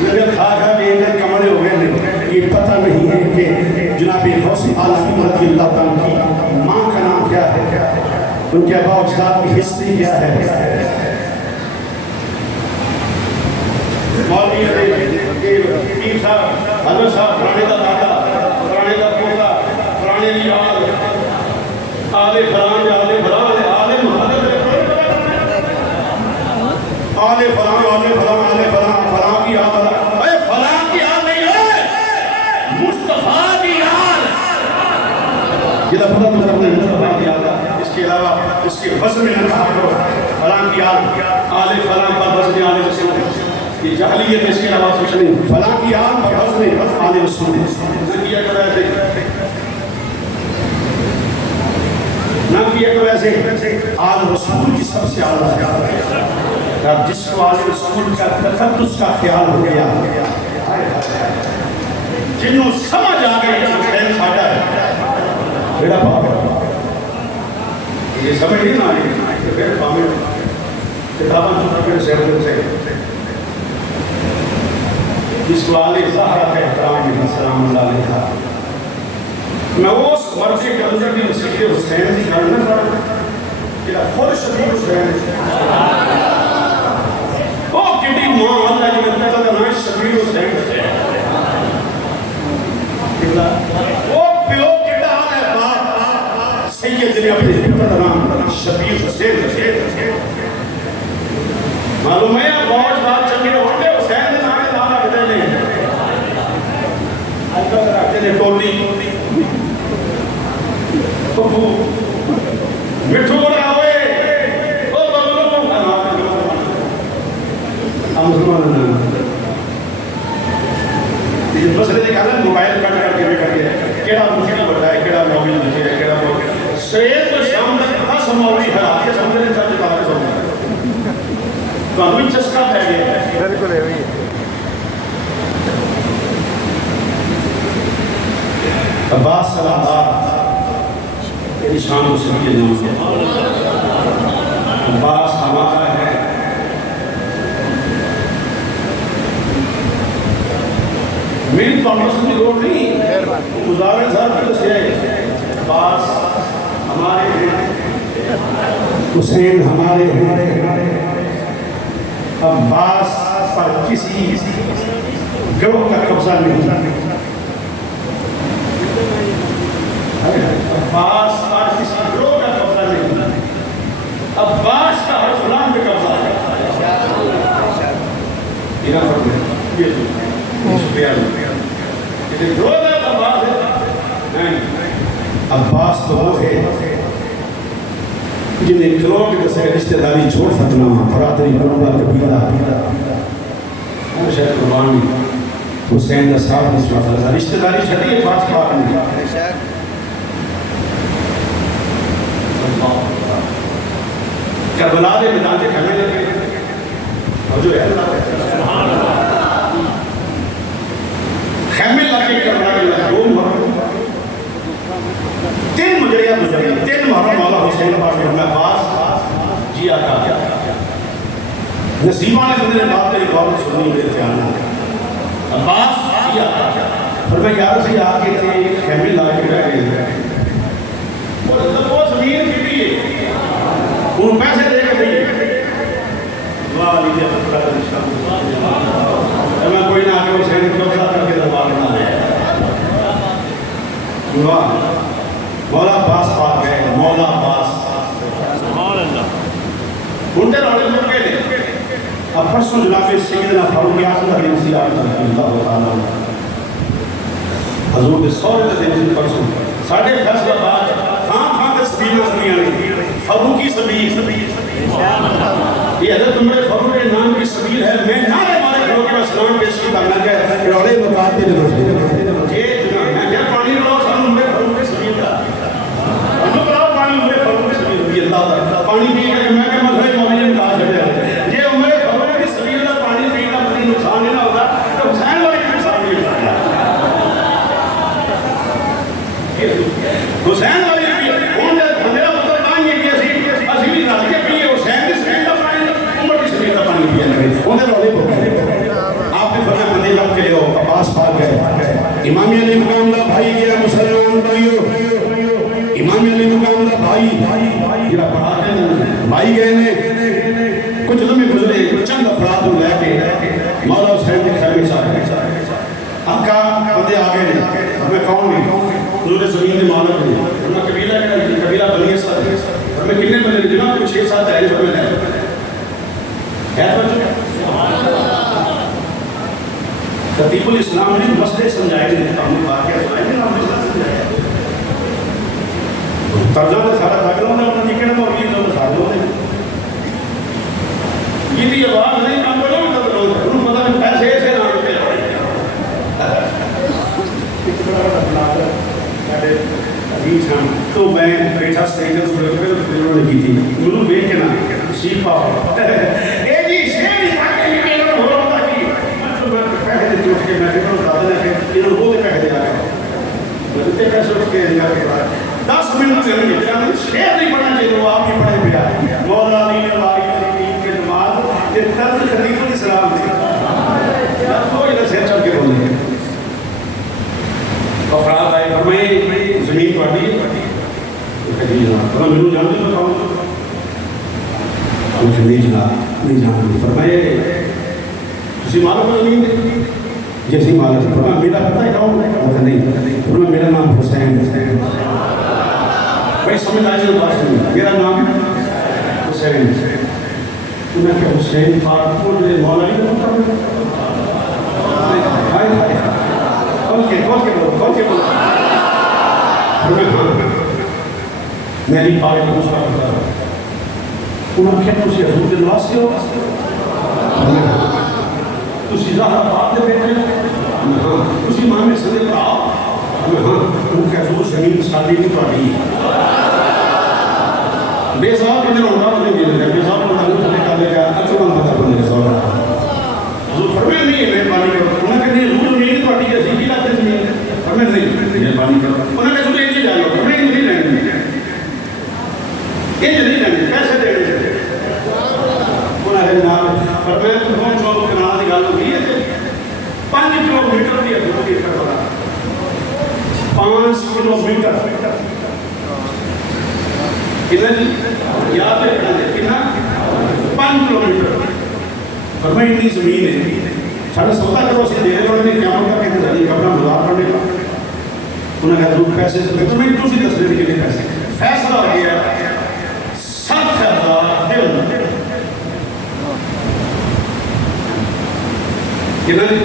میرے کھا بھی ایک کمرے ہوئے ہیں یہ پتہ نہیں ہے کہ جناب غوث عالم رضی اللہ تعالیٰ کی ماں کا نام کیا ہے ان کے ابا اجداد کی ہسٹری کیا ہے. مولوی پیر صاحب حضرت صاحب فلانے کا دادا فلانے کا پوتا فلانے کی آل آل فلان آل فلان آل محمد آل فلان آل فلان آل فلان فلان کی آل اے فلان کی آل نہیں ہے مصطفیٰ کی آل. یہ پتہ تو کرنا مصطفیٰ کی آل ہے. اس کے علاوہ اس کے وزن میں نہ کہا کرو فلان کی آل فلان پر وزن آل رسول. یہ جہلیت ہے. اس کے علاوہ کچھ نہیں. فلاں کی آن پر وزن آل رسول نہ کیا کرو ایسے نہ کیا کرو ایسے. آل رسول کی سب سے آل ہے. جس کو آل رسول کا تقدس کا خیال ہو گیا جنہوں سمجھ آ گئی حسین ساڈا ہے بیڑا پاک. یہ سمجھ نہیں نہ آئی پھر کامل کتاباں چکا پھر زیادہ سے جس کو آل زہرہ کا احترام بھی سلام اللہ علیہ تھا. میں اس ورثے کے اندر بھی مسیح حسین کی کرنا پڑا کہ خود شبیر حسین او کٹی ماں اللہ کی بندہ کا نام شبیر حسین وہ پیو کٹا ہے باپ سید نے اپنے پتہ نام شبیر حسین. معلوم ہے بہت بات چل گئے ہوتے حسین نے نام لانا بدل نہیں آج تک رکھتے نے ٹولی پپو مٹھو بڑا ہوئے او بابلو ہم مسلمان یہ مسئلے نے کہا موبائل کٹ کر کے بھی کر کے کیڑا مسئلہ بتائے کیڑا موبائل لکھے کیڑا موبائل سید تو شام تک کہا سماوی ہے آپ کے سمجھے نہیں سمجھے کہا سمجھے تو ہمیں چسکا پہ گئے. بالکل ہے وہی عباس صلاح تیری شان کو سب کے نام ہے. عباس ہمارا ہے. میری پرمسن کی روڈ نہیں گزارن صاحب کی سے عباس ہمارے ہیں حسین ہمارے ہیں. عباس پر کسی گروہ کا قبضہ نہیں. عباس پر کسی گروہ کا قبضہ نہیں. عباس کا ہر فلان پہ قبضہ ہے. یہ فرق ہے. یہ سپیار ہے. گروہ کا عباس ہے. عباس تو وہ ہے جنہیں کروڑ کے دسے رشتہ داری چھوڑ سکنا برادری قربہ قبیلہ شاید قربانی حسین کا صاحب مسئلہ رشتہ داری چھٹی ہے پاس پاک نہیں. کربلا دے میدان سے کھانے لگے اور جو ہے خیمے لگے کربلا کے لگے دو محرم 3 مجریہ گزری 3 محرم مولا حسین پاک میں عباس جی آتا نصیبہ نے بندے نے بات میری غور سنی میرے دھیان عباس جی آتا پھر میں یار سے آگے تھے خیمے لگے رہ گئے وہ زمین کی بھی ہے ان پیسے دے کے دئیے دعا لیجیے خطرہ کا رشتہ میں کوئی نہ آگے حسین قبضہ کر کے دبا کرنا ہے. دعا مولا عباس پاک ہے. مولا عباس انتے روڑے مل کے لئے اب پرسوں جناب سیدنا فاروق اعظم علیہ اللہ تعالیٰ حضور کے سورے دن پرسوں ساڑھے فیصلہ بعد تھام کے سبیلہ سبیلہ نہیں فاروقی سبیل یہ حضرت عمر فاروق کے نام کی سبیل ہے. میں نعرے مارے فاروق کا سلام پیش کرنا کہ روڑے مقاتے لے یہ جناب میں کیا پانی رہا سان عمر فاروق کی سبیل کا ہم رہا پانی عمر فاروق کی سبیل ہوئی اللہ تعالیٰ پانی پی کہ میں کہ مذہب مومنین کہا جائے یہ عمر فاروق کی سبیل کا پانی پی کا مدی نقصان نہیں ہوگا تو حسین والی کی نقصان نہیں ہوگا. حسین والی کی کون ہے بندہ مطلب آئیں گے کہ اسی بھی رات کے پیئے حسین کی سبیل کا پانی عمر کی سبیل کا پانی پیا کون ہے روڑے بہت آپ نے فرمایا مدی لگ کے ہو عباس پاک ہے. امام علی مقام دا بھائی گیا مسلمان بھائیو امام علی مقام دا بھائی جڑا پڑھا کے بھائی گئے نے کچھ لمحے گزرے چند افراد کو لے کے مولا حسین کے خیمے سے آئے آقا بندے آگے نے ہمیں کون نہیں حضور زمین کے مالک نہیں ہمیں قبیلہ بنی اسد ہمیں کتنے بندے جناب کچھ 6-7 ہے جو میں ہے خطیب الاسلام نے مسئلے سمجھائے ہیں ہم نے واقعہ سنائے ہیں ہم نے سمجھایا ترجمہ تو سارا تھا انہوں نے اپنا نکڑا اور یہ جو ساتھ ہوتے ہیں یہ بھی آواز نہیں کام کرو انہوں نے پتا نہیں پیسے ایسے نہ ہوتے تو میں بیٹھا سٹیجر انہوں نے کی تھی انہوں نے بیٹھ کے نا سیکھ پاؤ اے جی شیر ہی تھا کہ یہ انہوں نے ہو رہا تھا کہ پیسے دیتے اٹھ کے میں کہتا ہوں دادا نے کہ انہوں نے بہت پیسے دے آئے اتنے پیسے اٹھ کے دیا کے بعد 10 منٹ سے ہمیں جانا شیر نہیں پڑھنا چاہیے وہ آپ ہی پڑھے پہ آئے مولا علی علی کے نماز یہ طرز خطیب الاسلام تھی کوئی نہ سیر چل کے بولنے ہیں افراد آئے فرمائے زمین پڑھ دی جی جناب فرمائے میرے جانتے میں کہوں مجھے نہیں جناب نہیں جانتے فرمائے کسی مالک میں زمین دے جیسی مالک فرمائے میرا پتہ ہے کہوں وہ نہیں فرمائے میرا نام حسین بھائی سمجھ آئے جو بات نہیں میرا نام حسین انہیں کہ حسین فاطمہ نے مولا علی کا مطلب کون کے بولو میری پاک دوسرا پتا انہوں نے کہا تُسی حضور کے نواز کے ہو تُسی زہرہ پاک دے بیٹھے تُسی ماں میں صدق آؤ انہوں نے حضور زمین سالی نہیں پڑھی بے صاحب کتنے ہوگا بندے ملے گا بے صاحب کو تعلق سے نکالے گا اچھوان پتا بندے صاحب حضور فرمائے نہیں ہے مہربانی کرو انہوں نے کہا حضور زمین تو اٹھی جیسی کی لاتے زمین فرمائے نہیں مہربانی کرو انہوں نے کہا حضور ایک چیز آئے گا فرمائے نہیں لینے یہ نہیں لینے پیسے دے رہے انہوں نے جناب فرمائے تو ہم چوب کے نام نکال دو یہ تھے 5 کلومیٹر بھی حضور کی کروا 5 کلومیٹر کتنا جی یاد ہے کتنا 5 کلومیٹر فرمائی اتنی زمین ہے ساڑھے 17 کرو سے دیرے والے نے کیا ہوتا کہتے ہیں کبرا مزار کرنے کا انہوں نے کہا ضرور پیسے تو میں دوسری تصویر کے لیے پیسے فیصلہ ہو گیا 7,000 دل کتنا جی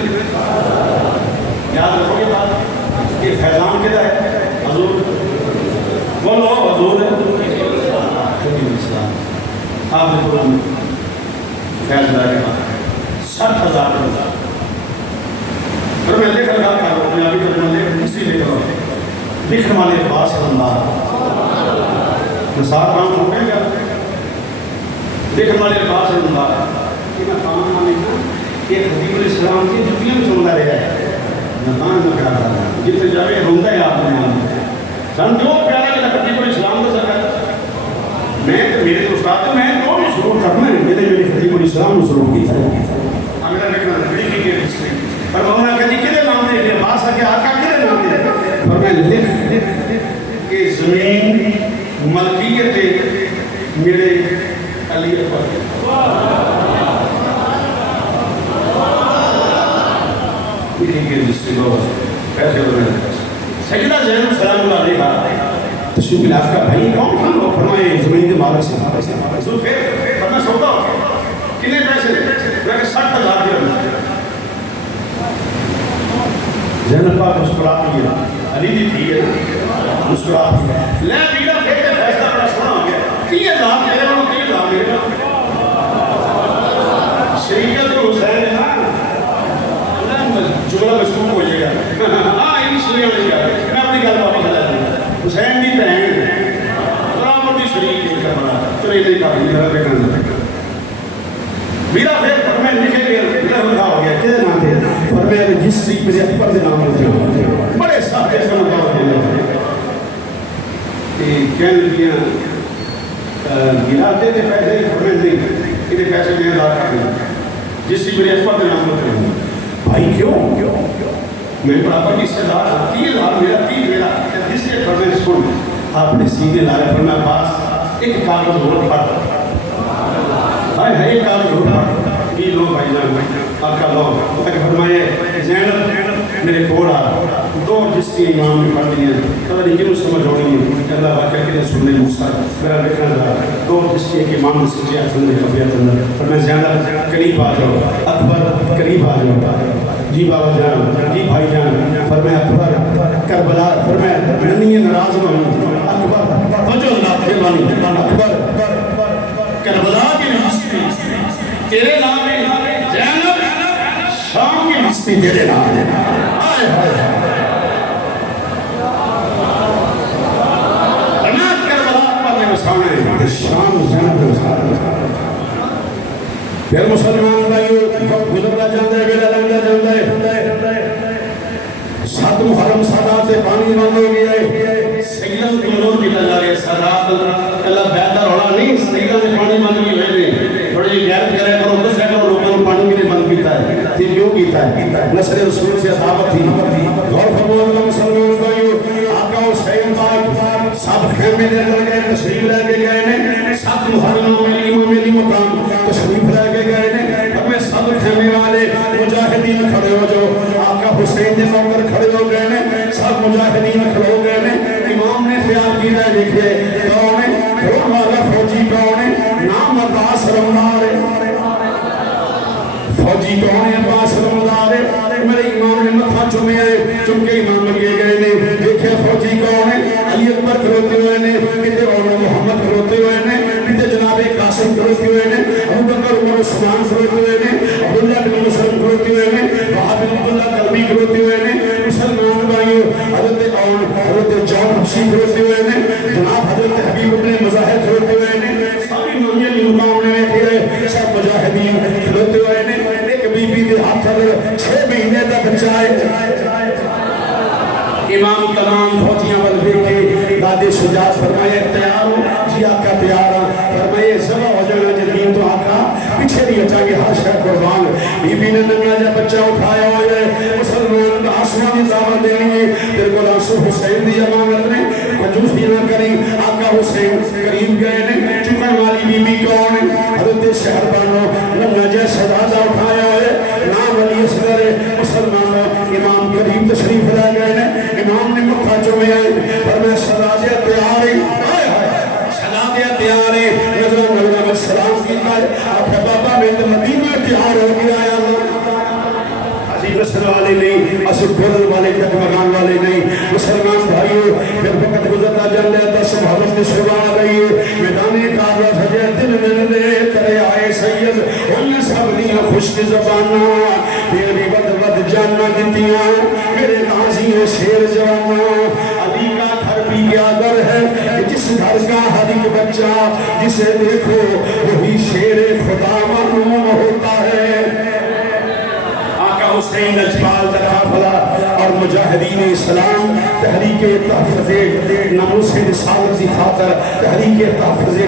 یاد رکھو گے بات یہ فیضان کہتا ہے حضور بولو حضور آپ نے قرآن فیصلہ کے بعد 60,000 پر میں لے کر گا کر رہا ہوں میں ابھی ترجمہ لے اسی لے کر رہا ہوں لکھنے والے باس اللہ نصار کام ہو گئے کیا لکھنے والے باس اللہ کہ میں کام آنے کا کہ خطیب الاسلام کی جتنی بھی سنتا رہا ہے نتان میں کیا رہا ہے جتنے جاوے ہوندہ ہے آپ نے آنے سن جو پیارا کہ خطیب الاسلام کا سکتا میں تو میرے استاد میں تو بھی شروع کرنا ہے میرے خطیب الاسلام نے شروع کی اگر لکھنا لکھی کے رسے پر مولانا کہتی کدے نام دے لئے باس آکے آقا کدے نام دے پر میں لکھ کہ زمین ملکیت میرے علی اکبر لکھی کے رسے پیسے بنے سیدہ زینب سلام اللہ علیہ تشریف علاج کا بھائی کون تھا وہ فرمائے زمین کے مالک سے حضور پھر فرما سودا ہو کتنے پیسے میں کہ 60,000 درہم زینب پاک مسکراتی ہے علی دی تھی ہے مسکراتی ہے لے بیٹا پھر کے فیصلہ بڑا سونا ہو گیا 30,000 لے رہا ہوں 30,000 لے رہا ہوں شریعت حسین ہے نا جملہ مشکوک ہو جائے گا ہاں اس لیے ہو جائے گا میں اپنی گل واپس لا دوں حسین دی بہن برابر دی شریک کے کرنا چلے نہیں کافی میرا دیکھنا میرا پھر فرمائے لکھے گئے میرا بندہ ہو گیا کہتے نام دے فرمائے جس شریک پر اکبر دے نام ہوتے ہیں بڑے صاحب ایسا بندہ ہوتے ہیں کہ کہنے لگیاں گراتے تھے پیسے فرمائے نہیں کہ پیسے میں ادا کرنا جس شریک پر اکبر دے نام ہوتے ہیں بھائی کیوں میں برابر کی صدا 30,000 میرا 30 میرا جس کے فرمائے سن آپ نے سیدھے لائے فرمائے پاس ایک کاغذ ضرور پڑھ ہے ایک کاغذ ضرور پڑھ یہ لوگ بھائی جان آقا لوگ تک فرمائے زینب میرے کوڑا دو جس کی امام نے پڑھ دی ہیں پتہ نہیں کیوں سمجھ ہو رہی ہے کہ اللہ واقعہ کے سننے موسیٰ میرا لکھنا رہا دو جس کی ایک امام نے سچے احسن نے طبیعت اندر فرمائے زینب قریب آ جاؤ اکبر قریب آ جاؤ جی بابا جان جی بھائی جان فرمائے اکبر کربلا فرمائے ننی ناراض نہ ہوں اکبر توجہ اللہ کے مانی اکبر کربلا کی ہستی تیرے نام ہے زینب شام کی ہستی تیرے نام ہے آئے آئے رنات کربلا پر میں مسامنے شام زینب کے مسامنے پھر مسلمان بھائیو وقت گزرنا جاندہ ہے بیڑا لگنا جاندہ ہے سات محرم سادات سے پانی بند ہو گیا ہے سیدن کو نور کی جا رہی ہے سادات اللہ بہتر ہونا نہیں سیدن سے پانی بند کی ہوئے نہیں تھوڑی جی غیرت کرے کرو تو سیکر لوگوں پانی کے لئے بند کیتا ہے یہ کیوں کیتا ہے نصر رسول سے عطابت تھی غور فرمو اللہ مسلمان بھائیو آقا حسین پاک سب خیمے دے کر گئے تشریف لے کے گئے نے سات محرم ملی مقام تشریف لے کے گئے نے ہمیں سب خیمے والے مجاہدین کھڑے ہو جو آقا حسین دے نوکر کھڑے ہو گئے نے سب مجاہدین کھڑے ہو گئے نے امام نے خیال کی رہے لکھے کون ہے کھڑون والا فوجی کون ہے نام عباس رمضان فوجی کون ہے عباس رمضان میرے امام نے متھا چومے آئے چونکہ امام لگے گئے نے دیکھے فوجی کون ہے علی اکبر کھڑوتے ہوئے نے کتے عمر محمد کھڑوتے ہوئے نے کتے جناب قاسم کھڑوتے ہوئے نے ابو بکر عمر عثمان کھڑوتے ہوئے نے عبداللہ بن مسلم کھڑوتے ہوئے نے وہاب بن عبداللہ قلبی کھڑوتے ہوئے نے مسلمان بھائیو حضرت جان حسین کھڑوتے ہوئے نے جناب حضرت حبیب ابن مظاہر کھڑوتے ہوئے نے ساری نویہ مقام نے دیکھے سب مجاہدین کھڑوتے ہوئے نے ایک بی بی دے ہاتھ 6 مہینے تک بچائے امام تمام فوجیاں بل کے دادے سجاد فرمائے تیار ہو جی آقا تیار ہوں فرمائے زبا ہو جانا جدین تو آقا پیچھے نہیں اچھا کہ ہر شہر قربان بی بی نے نمنا جا بچہ اٹھایا ہوئے مسلمان آسمانی دعوت دے لیے پھر کو رسول حسین دی امانت نے کنجوسی نہ کریں آقا حسین قریب گئے نے چکن والی بی بی کون ہے حضرت شہر بانو نمنا جا سجادہ اٹھایا ہوئے نام علی اصغر مسلمانوں امام قریب تشریف لے گئے نے امام نے مکھا چومے آئے فرمائے شہزادیہ تیار ہے شہزادیہ تیار ہے نظر نظر میں سلام کیتا ہے آپ بابا میں تو مدینہ تیار ہو گیا ہے عزیز نسل والے نہیں اصل گھرل والے جگمگان والے نہیں مسلمان بھائیو پھر وقت گزرتا جل لیتا سب حضرت نے سوا گئی میدان کارا سجے دل ملنے کرے آئے سید ان سب دیا خشک زبانہ تیری ود جاننا دیتیاں میرے نازی شیر جوانا علی کا گھر بھی کیا در ہے جس گھر کا ہر ایک بچہ جسے دیکھو وہی شیر خدا معلوم ہوتا ہے حسین اجبال تقافلہ اور مجاہدین اسلام تحریک تحفظ ناموس رسالت کی خاطر تحریک تحفظ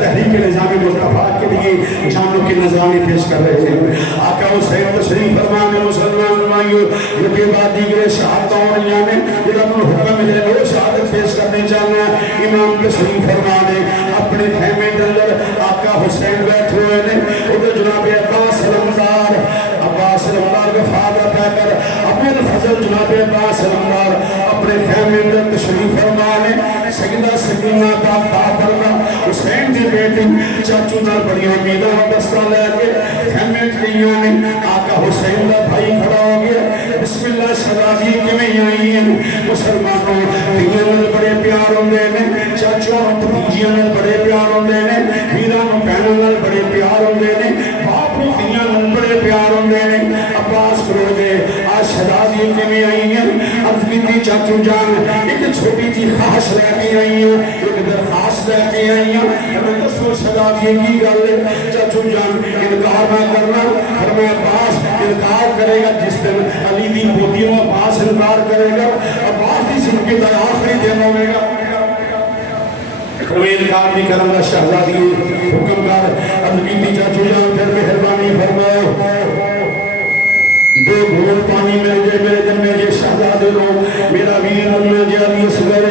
تحریک نظام مصطفیٰ کے لیے جانوں کے نظرانے پیش کر رہے ہیں آقا حسین تشریف فرمان مسلمان نمائیو جو کہ بعد دیگر شہادتوں اور یعنی یہ اپنے حکم ہے وہ شہادت پیش کرنے چاہنا امام تشریف فرمانے اپنے خیمے اندر آقا حسین بیٹھ ہوئے نے ادھر جناب عباس رمضان عباس رمضان کا فادر پہ کر اپنے فضل جناب عباس رمضان اپنے خیمے اندر تشریف فرمانے سیدہ سکینہ کا پاپرنا حسین کے بیٹی چاچو نال بڑی امیدہ بستہ لے کے خیمے کھڑیوں نے آقا حسین کا بھائی کھڑا ہو گیا بسم اللہ شہزادی کے میں آئی ہیں مسلمانوں دنیا نال بڑے پیار ہوندے نے چاچو بھتیجیاں نال بڑے پیار ہوندے نے ویراں بہناں نال بڑے پیار ہوندے نے باپ دنیا نال بڑے پیار ہوندے نے عباس کرو گے آج شہزادی کے میں آئی ہیں عرض کی تھی چاچو جان ایک چھوٹی سی خواہش لے کے آئی ہیں ایک درخواست لے کے آئی ہیں میں تو سو شہزادی کی گل ہے چاچو جان انکار نہ کرنا اور میں عباس انکار کرے گا جس دن علی دی پوتیوں عباس انکار کرے گا عباس دی زندگی کا آخری دن ہوئے گا کوئی انکار نہیں کرنا شہزادی حکم کر عرض کی تھی چاچو جان پھر مہربانی فرماؤ دو گھونٹ پانی مل جائے میرے دن میں یہ شہزادے لو میرا ویر اللہ جی علی اصغر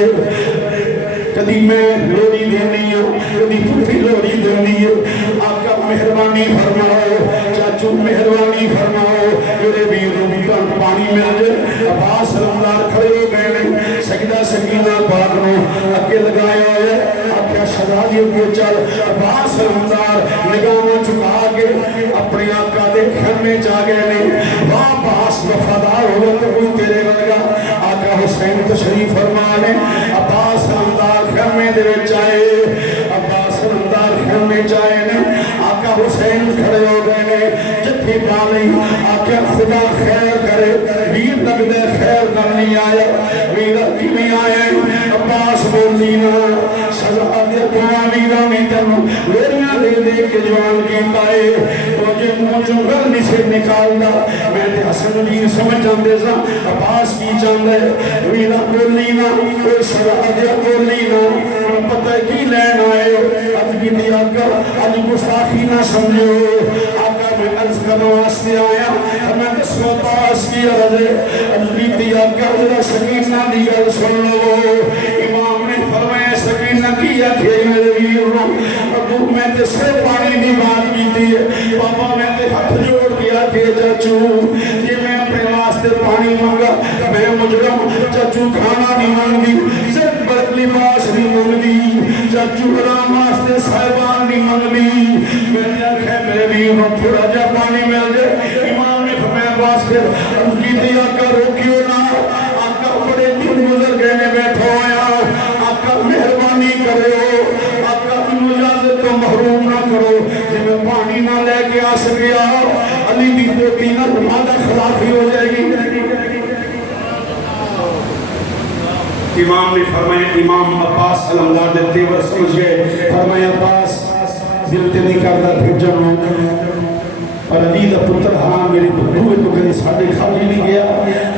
کدی کدی میں لوڑی دینی ہو کدی پٹھی لوڑی دینی ہو آقا مہربانی فرماؤ چاچو مہربانی فرماؤ میرے ویر نو پانی مل جائے عباس علمدار کھڑے ہو گئے سجدہ سکینہ پاک نو اگے لگایا ہے آخیا شہزادی کو چل عباس علمدار نگاہ چکا کے اپنے آقا دے خیمے جا گئے نے واہ عباس وفادار ہو تو کوئی تیرے ورگا آقا حسین تشریف فرما نے عباس علمدار خیمے دے وچ آئے عباس علمدار خیمے جائے نے آقا حسین کھڑے ہو گئے نے جتھی ڈالی آقا خدا خیر کرے ویر لگ دے خیر کرنی آیا ویر کیویں آئے عباس بولی نا شہزادی دعا ویرا میں تنو لوریاں دے دے کے جوان کیتا ہے مجھے منہ گل نہیں سے نکالنا میں تے حسن جی سمجھ جاندے سا عباس کی چاندے ویرا بولی نا شہزادی بولی نا پتہ کی لین آئے اج کی دی آقا اج گستاخی نہ سمجھو آقا میں عرض کرو واسطے آیا میں دسو عباس کی عرض اج کی دی آقا ذرا سکینہ دی گل سن لو امام نے فرمایا سکینہ کی آکھے میرے ویر ابو میں تے سے پانی دی بات کیتی ہے پاپا میں تے ہاتھ جوڑ دیا کہ چاچو جی میں اپنے واسطے پانی مانگا میں مجرم چاچو کھانا نہیں مانگی صرف لباس نہیں مانگی چاچو آرام واسطے صاحبان نہیں مانگی میں نے آخیا میرے ویر نو تھوڑا جا پانی مل جائے امام نے فرمایا واسطے عرض کی تھی آقا روکیو نا آقا بڑے دن گزر گئے میں بیٹھا ہویا آقا مہربانی کرو آقا اجازت تو محروم نہ کرو جی میں پانی نہ لے کے آ سکیا علی بھی پوتی نہ مادہ خلافی ہو جائے گی امام نے فرمایا امام عباس علمدار دے تیور سمجھ گئے فرمایا عباس دل تے نہیں کرتا پھر جنوں اور علی دا پتر ہاں میری بھوئے تو کدی ساڑھے خالی نہیں گیا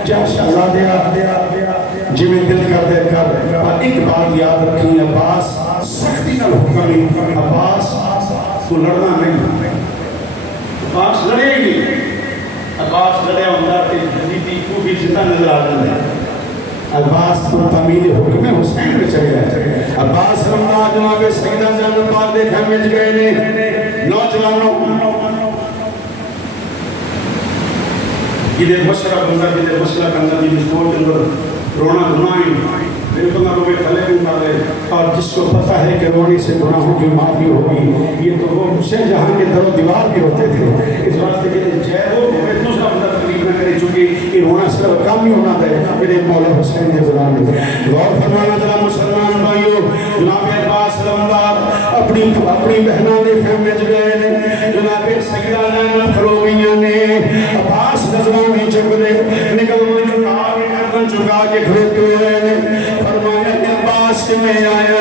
جا شہزادیا جی میں دل کر دے کر اور ایک بات یاد رکھی عباس سختی نہ حکمی عباس تو لڑنا نہیں عباس لڑے گی عباس لڑے ہوندہ کہ جدیدی کو بھی زندہ نظر آ جاندے عباس تو تعمیل حکم حسین میں چلے گئے عباس رمضان جناب سیدہ جان پاک دے خیمے گئے نے نوجوانوں جدے مشرہ بندہ جدے مشرہ کندہ جدے سپورٹ اندر رونا گناہیں میرے تو نہ روے تھلے بھی مارے اور جس کو پتہ ہے کہ رونے سے گناہوں کی معافی ہوگی یہ تو وہ حسین جہاں کے در و دیوار بھی ہوتے تھے اس واسطے کہ جے ہو میں دوسرا بندہ تکلیف نہ کرے چونکہ یہ رونا صرف کام نہیں ہونا دے میرے مولا حسین نے بلان دے غور فرمانا ذرا مسلمان بھائیو جناب عباس علمدار اپنی بہنوں نے خیمے گئے نے جناب سیدہ زینب کھلو گئیاں نے عباس نظرانی چک دے نکل چکا کے کھلوتے ہوئے نے فرمایا کہ عباس کے میں آیا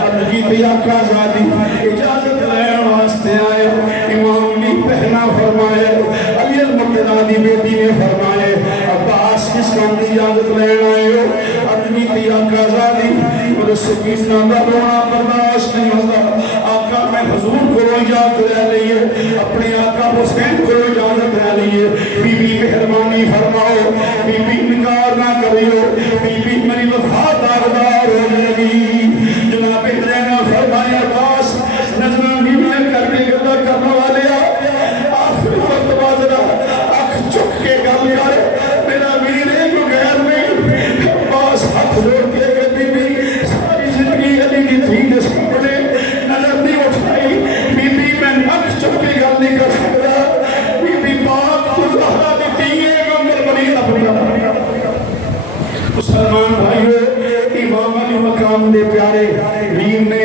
عرض کی تھی آقا زادی اجازت لین واسطے آیا امام نے پہنا فرمایا علی المرتضی بیٹی نے فرمایا عباس کس کام کی اجازت لین آئے ہو عرض کی تھی آقا زادی اور سکینہ دا رونا برداشت نہیں ہوتا آقا میں حضور کو اجازت لے لئیے اپنے آقا حسین کو اجازت لے لئیے بی بی مہربانی فرماؤ بی بی انکار نہ کریو بی بی میری وفادار دار ہو لگی جناب زینب فرمایا عباس نظرانی میں کر کے گدا کرنے والے آخری وقت بازرہ اکھ چک کے گل کر میرا ویر ایک غیر نہیں عباس ہاتھ جوڑ کے گدی بھی ساری زندگی علی کی تھی نے سامنے نظر نہیں اٹھائی بی بی میں اکھ چک کے گل نہیں کر سکتا بی بی پاک تو زہرہ دی تیئے گمبر بنی اپنا مسلمان بھائیو امام علی مقام دے پیارے ویر نے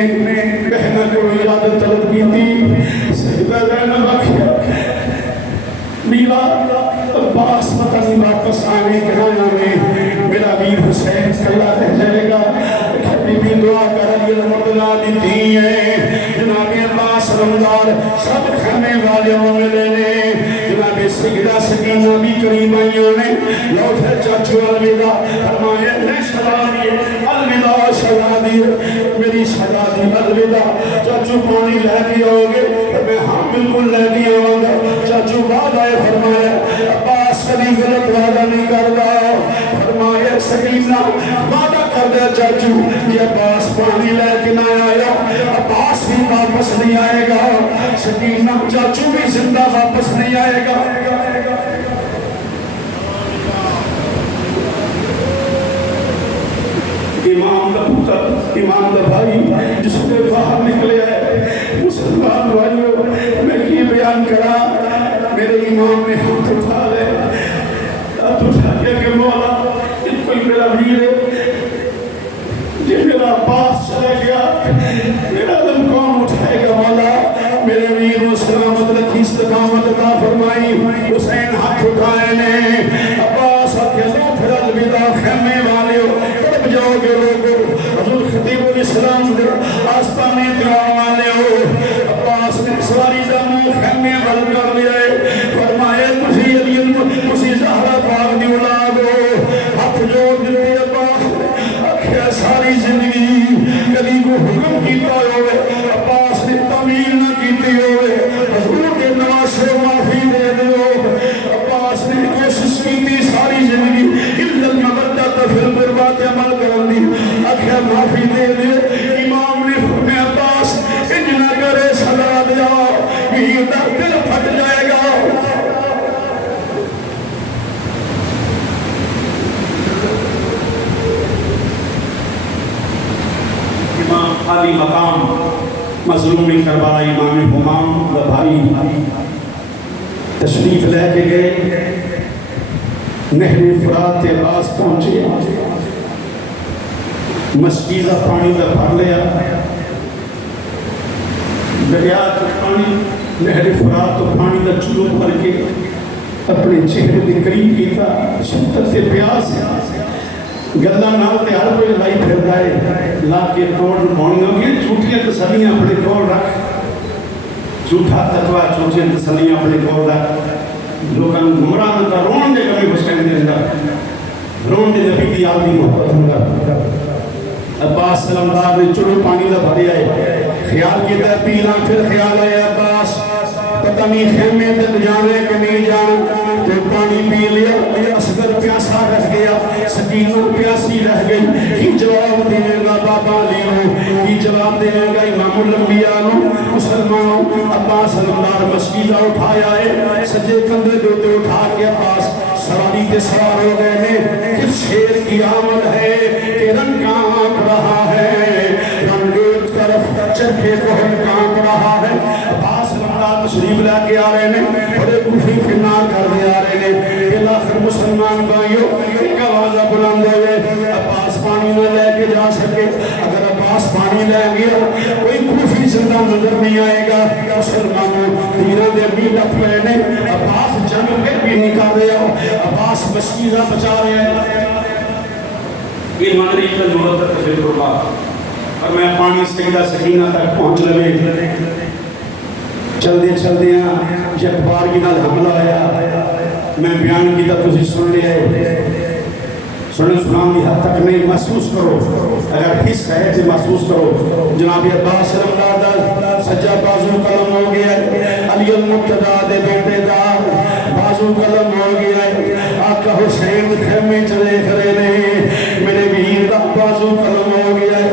بہنہ کو اجازت طلب کی تھی سیدہ زینب آخیا میرا عباس پتہ نہیں واپس آنے کرایا میں میرا ویر حسین کلا رہ جائے گا بی بی دعا کر علی المرتضی دی تھی ہے جناب عباس علمدار سب کھانے والے ملے نے جناب سیدہ سکینہ بھی قریب آئیوں نے لوٹے چاچو الوداع فرمایا میں شہزادی الوداع شہزادی میری شہزادی الوداع چاچو پانی لے کے آؤ گے میں ہاں بالکل لے کے آؤں گا چاچو بعد آئے فرمایا عباس کبھی غلط وعدہ نہیں کرتا فرمایا فرمایا سکینہ وعدہ کر دے چاچو یہ عباس پانی لے کے نہ آیا عباس بھی واپس نہیں آئے گا سکینہ چاچو بھی زندہ واپس نہیں آئے گا امام کا پتر امام کا بھائی جس نے باہر نکلے ہے مسلمان بھائیوں میں کی بیان کرا میرے امام نے ہاتھ اٹھا لے ہاتھ اٹھا کہ مولا یہ کوئی میرا ویر ہے یہ میرا عباس چلے گیا میرا دم کون اٹھائے گا مولا میرے ویر و سلامت رکھی استقامت عطا فرمائی حسین ہاتھ اٹھائے نے عباس کے لو پھر الوداع خیمے والے تڑپ جاؤ گے لوگو حضور خطیب الاسلام دے آستانے دعا والے ہو عباس نے سواری دمو خیمے بل کر لیا فرمائے تسی علی تسی زہرہ پاک دی اولاد ہو ہاتھ جوڑ دیتے عباس اکھے ساری زندگی کبھی کو حکم کیتا ہوئے عباس نے تعمیل نہ کیتی ہوئے حضور کے نواز سے معافی دے دیو عباس نے کوشش کیتی ساری زندگی الا المبدت فی القربات عمل کرن دی اکھے معافی دے دیو امام نے فرمایا عباس انج نہ کرے سزا دیا یہ دل پھٹ جائے گا امام علی مقام مظلوم کربلا امام حمام و بھائی تشریف لے کے گئے نہر فرات کے پاس پہنچے مسکیزہ پانی کا بھر لیا دریا کا پانی نہر فرات تو پانی کا چلو بھر کے اپنے چہرے کے قریب کیتا شدت سے پیاس گلہ نال تے ہر کوئی لائی پھر دائے لا کے توڑ پاؤنگا کہ جھوٹیاں تسلیاں اپنے کول رکھ جھوٹا تقوی جھوٹیاں تسلیاں اپنے کول رکھ لوگاں گمراہ نہ رون دے کبھی حسین دے اندر رون دے نبی کی یاد بھی محبت ہوگا عباس سلمدار نے چلو پانی دا بھریا ہے خیال کیتا ہے پینا پھر خیال آیا عباس پتہ نہیں خیمے تک جانے کہ نہیں جانا تو پانی پی لیا اصغر پیاسا رہ گیا سکینہ پیاسی رہ گئی ہی جواب دینے گا بابا لیو ہی جواب دینے گا امام الانبیاء مسلمانوں عباس سلمدار مسکیزہ اٹھایا ہے سجے کندھے دوتے اٹھا کے عباس سواری کے سوار ہو گئے ہیں کس شیر کی آمد ہے کہ رنگ کانپ رہا ہے رنگ ایک طرف چرکے کوہن کانپ رہا ہے عباس سلمدار تشریف لے کے آ رہے ہیں بڑے کوفی فنار کر دے آ رہے ہیں بلاخر مسلمان بھائیوں ایک آوازہ بلند ہوئے عباس پانی نہ لے کے جا سکے اگر عباس پانی لے گیا کوئی کوفی زندہ نظر نہیں آئے گا مسلمانوں تیرہ دے بھی لپ پہنے عباس جنگ پہ بھی نہیں کر رہے ہو عباس مسکیزہ بچا رہے ہیں یہ مانری کا نورت تفیر اللہ اور میں پانی سیدہ سکینہ تک پہنچ لگے چل دے یہ اخبار کی نال حملہ آیا میں بیان کی تب تسی سن لیا سنان دی حد تک نہیں محسوس کرو اگر حس ہے تو محسوس کرو جناب عباس سلمدار سجا بازو قلم ہو گیا علی المقتدہ دے بیٹے دار بازو قلم ہو گیا آقا حسین خیمے چلے کھڑے نے میرے ویر دا بازو قلم ہو گیا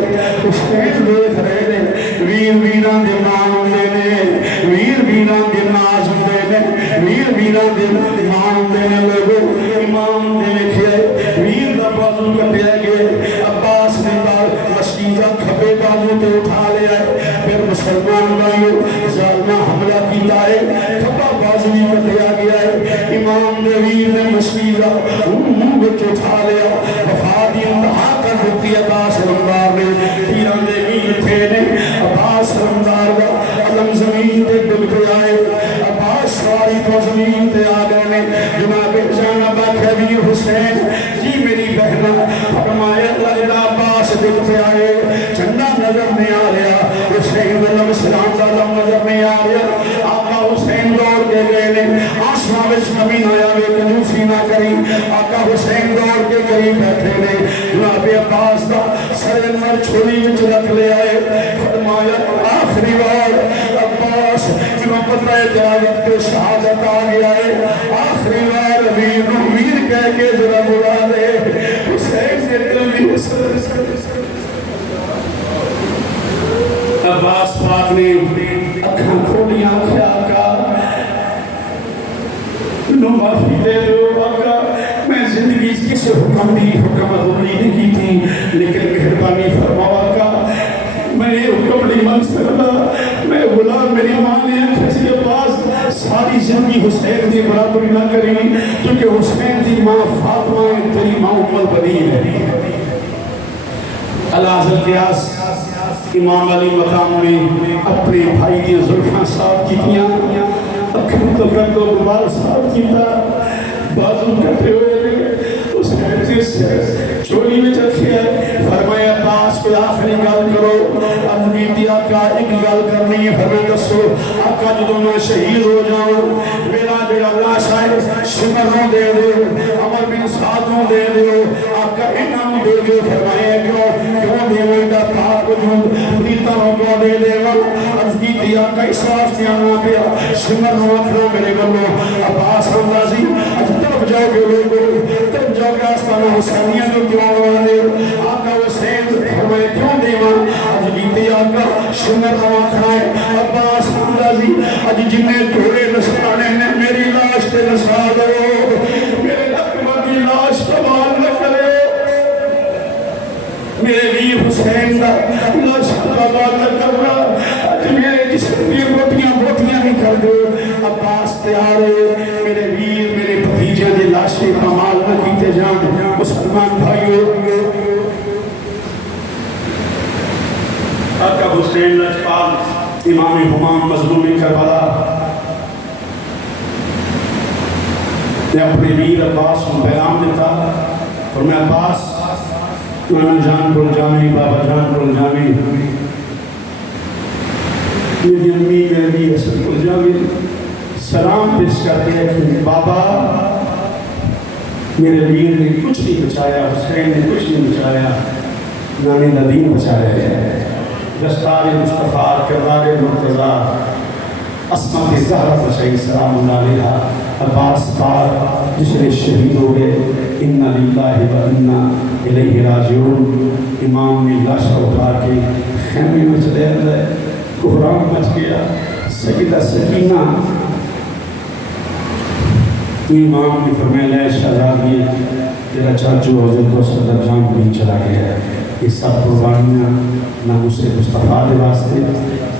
حسین دیکھ رہے نے ویر ویران دے مان ہوندے نے ویر ویران دے ناز ہوندے نے ویر ویران دے مان ہوندے نے لوگو امام دے ویکھے ویر دا بازو کٹیا گئے عباس نے مسکیزہ کھپے بازو تے اٹھا لیا پھر مسلمان بھائیو ظالمہ حملہ کیتا ہے کھپا بازو بھی کٹیا گیا ہے امام نے ویر نے مسکیزہ بچ اٹھا لیا وفادی انتہا کر دیتی عباس سلمدار نے تیران دے ویر تھے نے عباس سلمدار کا علم زمین تے ڈل کے آئے عباس سواری تو زمین تے آ گئے نے جناب جانبہ خبیر حسین جی میری بہنہ فرمایا لگنا عباس دل پہ آئے جھنڈا نظر نہیں آ رہا حسین علم سلام دالم نظر نہیں آ رہا آقا حسین دوڑ کے گئے نے آسمان وچ نبی نہ آوے کنوسی نہ کری آقا حسین دوڑ کے قریب بیٹھے نے جناب عباس دا سر انور چھوڑی وچ رکھ لے آئے فرمایا آخری بار عباس جو پتہ ہے جاوت کے شہادت آ گیا ہے آخری بار ویر کہہ کے ذرا بلا دے عباس پاک نے اکھاں کھولیاں کیا آقا انہوں معافی دے دو آقا میں زندگی کسی حکم عدولی نہیں کی تھی لیکن مہربانی فرماؤ آقا میں یہ حکم نہیں مان سکتا میں غلام میری ماں نے کسی عباس ساری زندگی حسین دی برابری نہ کری کیونکہ حسین دی ماں فاطمہ تیری ماں ام البنین ہے اللہ حضرت قیاس امام علی مقام میں اپنے بھائی کی زلفاں صاف کیتیاں اکھن تو کر دو غبار صاف کیتا بازو کٹے ہوئے اس حدیث چولی میں چکھیا فرمایا عباس کو آخری گل کرو اپنی دیا کا ایک گل کرنی ہے فرمایا دسو آقا جدو میں شہید ہو جاؤں میرا جڑا لاش آئے شمروں دے دو عمر بن سعدوں دے دو آقا انہوں دے دو فرمایا کیوں دیویں دا پاک وجود پریتوں کو دے دے گا از کی دیا کا اسراف سے آنا پیا شمروں اکھنا میرے گلو عباس اندازی از طرف جاؤ گے لوگوں طرف جاؤ گے آستانہ حسینیہ جو کیوں آنے آقا حسین فرمائے کیوں دیوان از جیتے آقا شمر روان کھائے عباس اندازی از جنہیں تھوڑے نسلانے نے میری لاش تے نسا دو میرے اکبر کی لاش کمال نہ کرے میرے ویر حسین دا لاش کمال نہ کرنا از میرے جسم کی روٹیاں نہیں کر دو عباس تیارے میرے ویر میرے بھتیجے دے لاشے کمال نہ کیتے جان مسلمان بھائیو آقا حسین لجپال امام ہمام مظلوم کربلا نے اپنے ویر عباس کو پیغام دیتا اور میں عباس نانا جان کو جامی بابا جان کو جامی میری امی میری حسن کو جامی سلام پیش کرتے ہیں کہ بابا میرے ویر نے کچھ نہیں بچایا حسین نے کچھ نہیں بچایا نانی ندیم بچایا ہے دستار مصطفیٰ کردار مرتضیٰ عصمت زہرہ بچائی سلام اللہ علیہ عباس پاک جس نے شہید ہو گئے اِنَّ لِلَّهِ وَإِنَّا إِلَيْهِ رَاجِعُونَ امام نے لاشا اٹھا کے خیمے میں چلے گئے کوہرام مچ گیا سیدہ سکینہ امام نے فرمایا لے شہزادی تیرا چاچو حضرت صدر جان کو نہیں چلا گیا یہ سب قربانیاں ناموس مصطفیٰ دے واسطے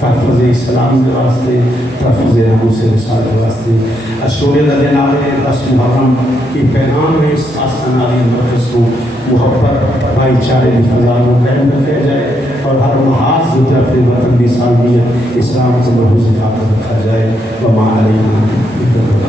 تحفظ اسلام دے واسطے تحفظ ناموس رسالہ دے واسطے اشورے دا دن آئے 10 محرم یہ پیغام ہے اس آستان علی مرکز کو محبت بھائی چارے کی فضا کو قائم رکھا جائے اور ہر محاذ جو اپنے وطن کی سالمیت اسلام کو محفوظ رکھا جائے وما علینا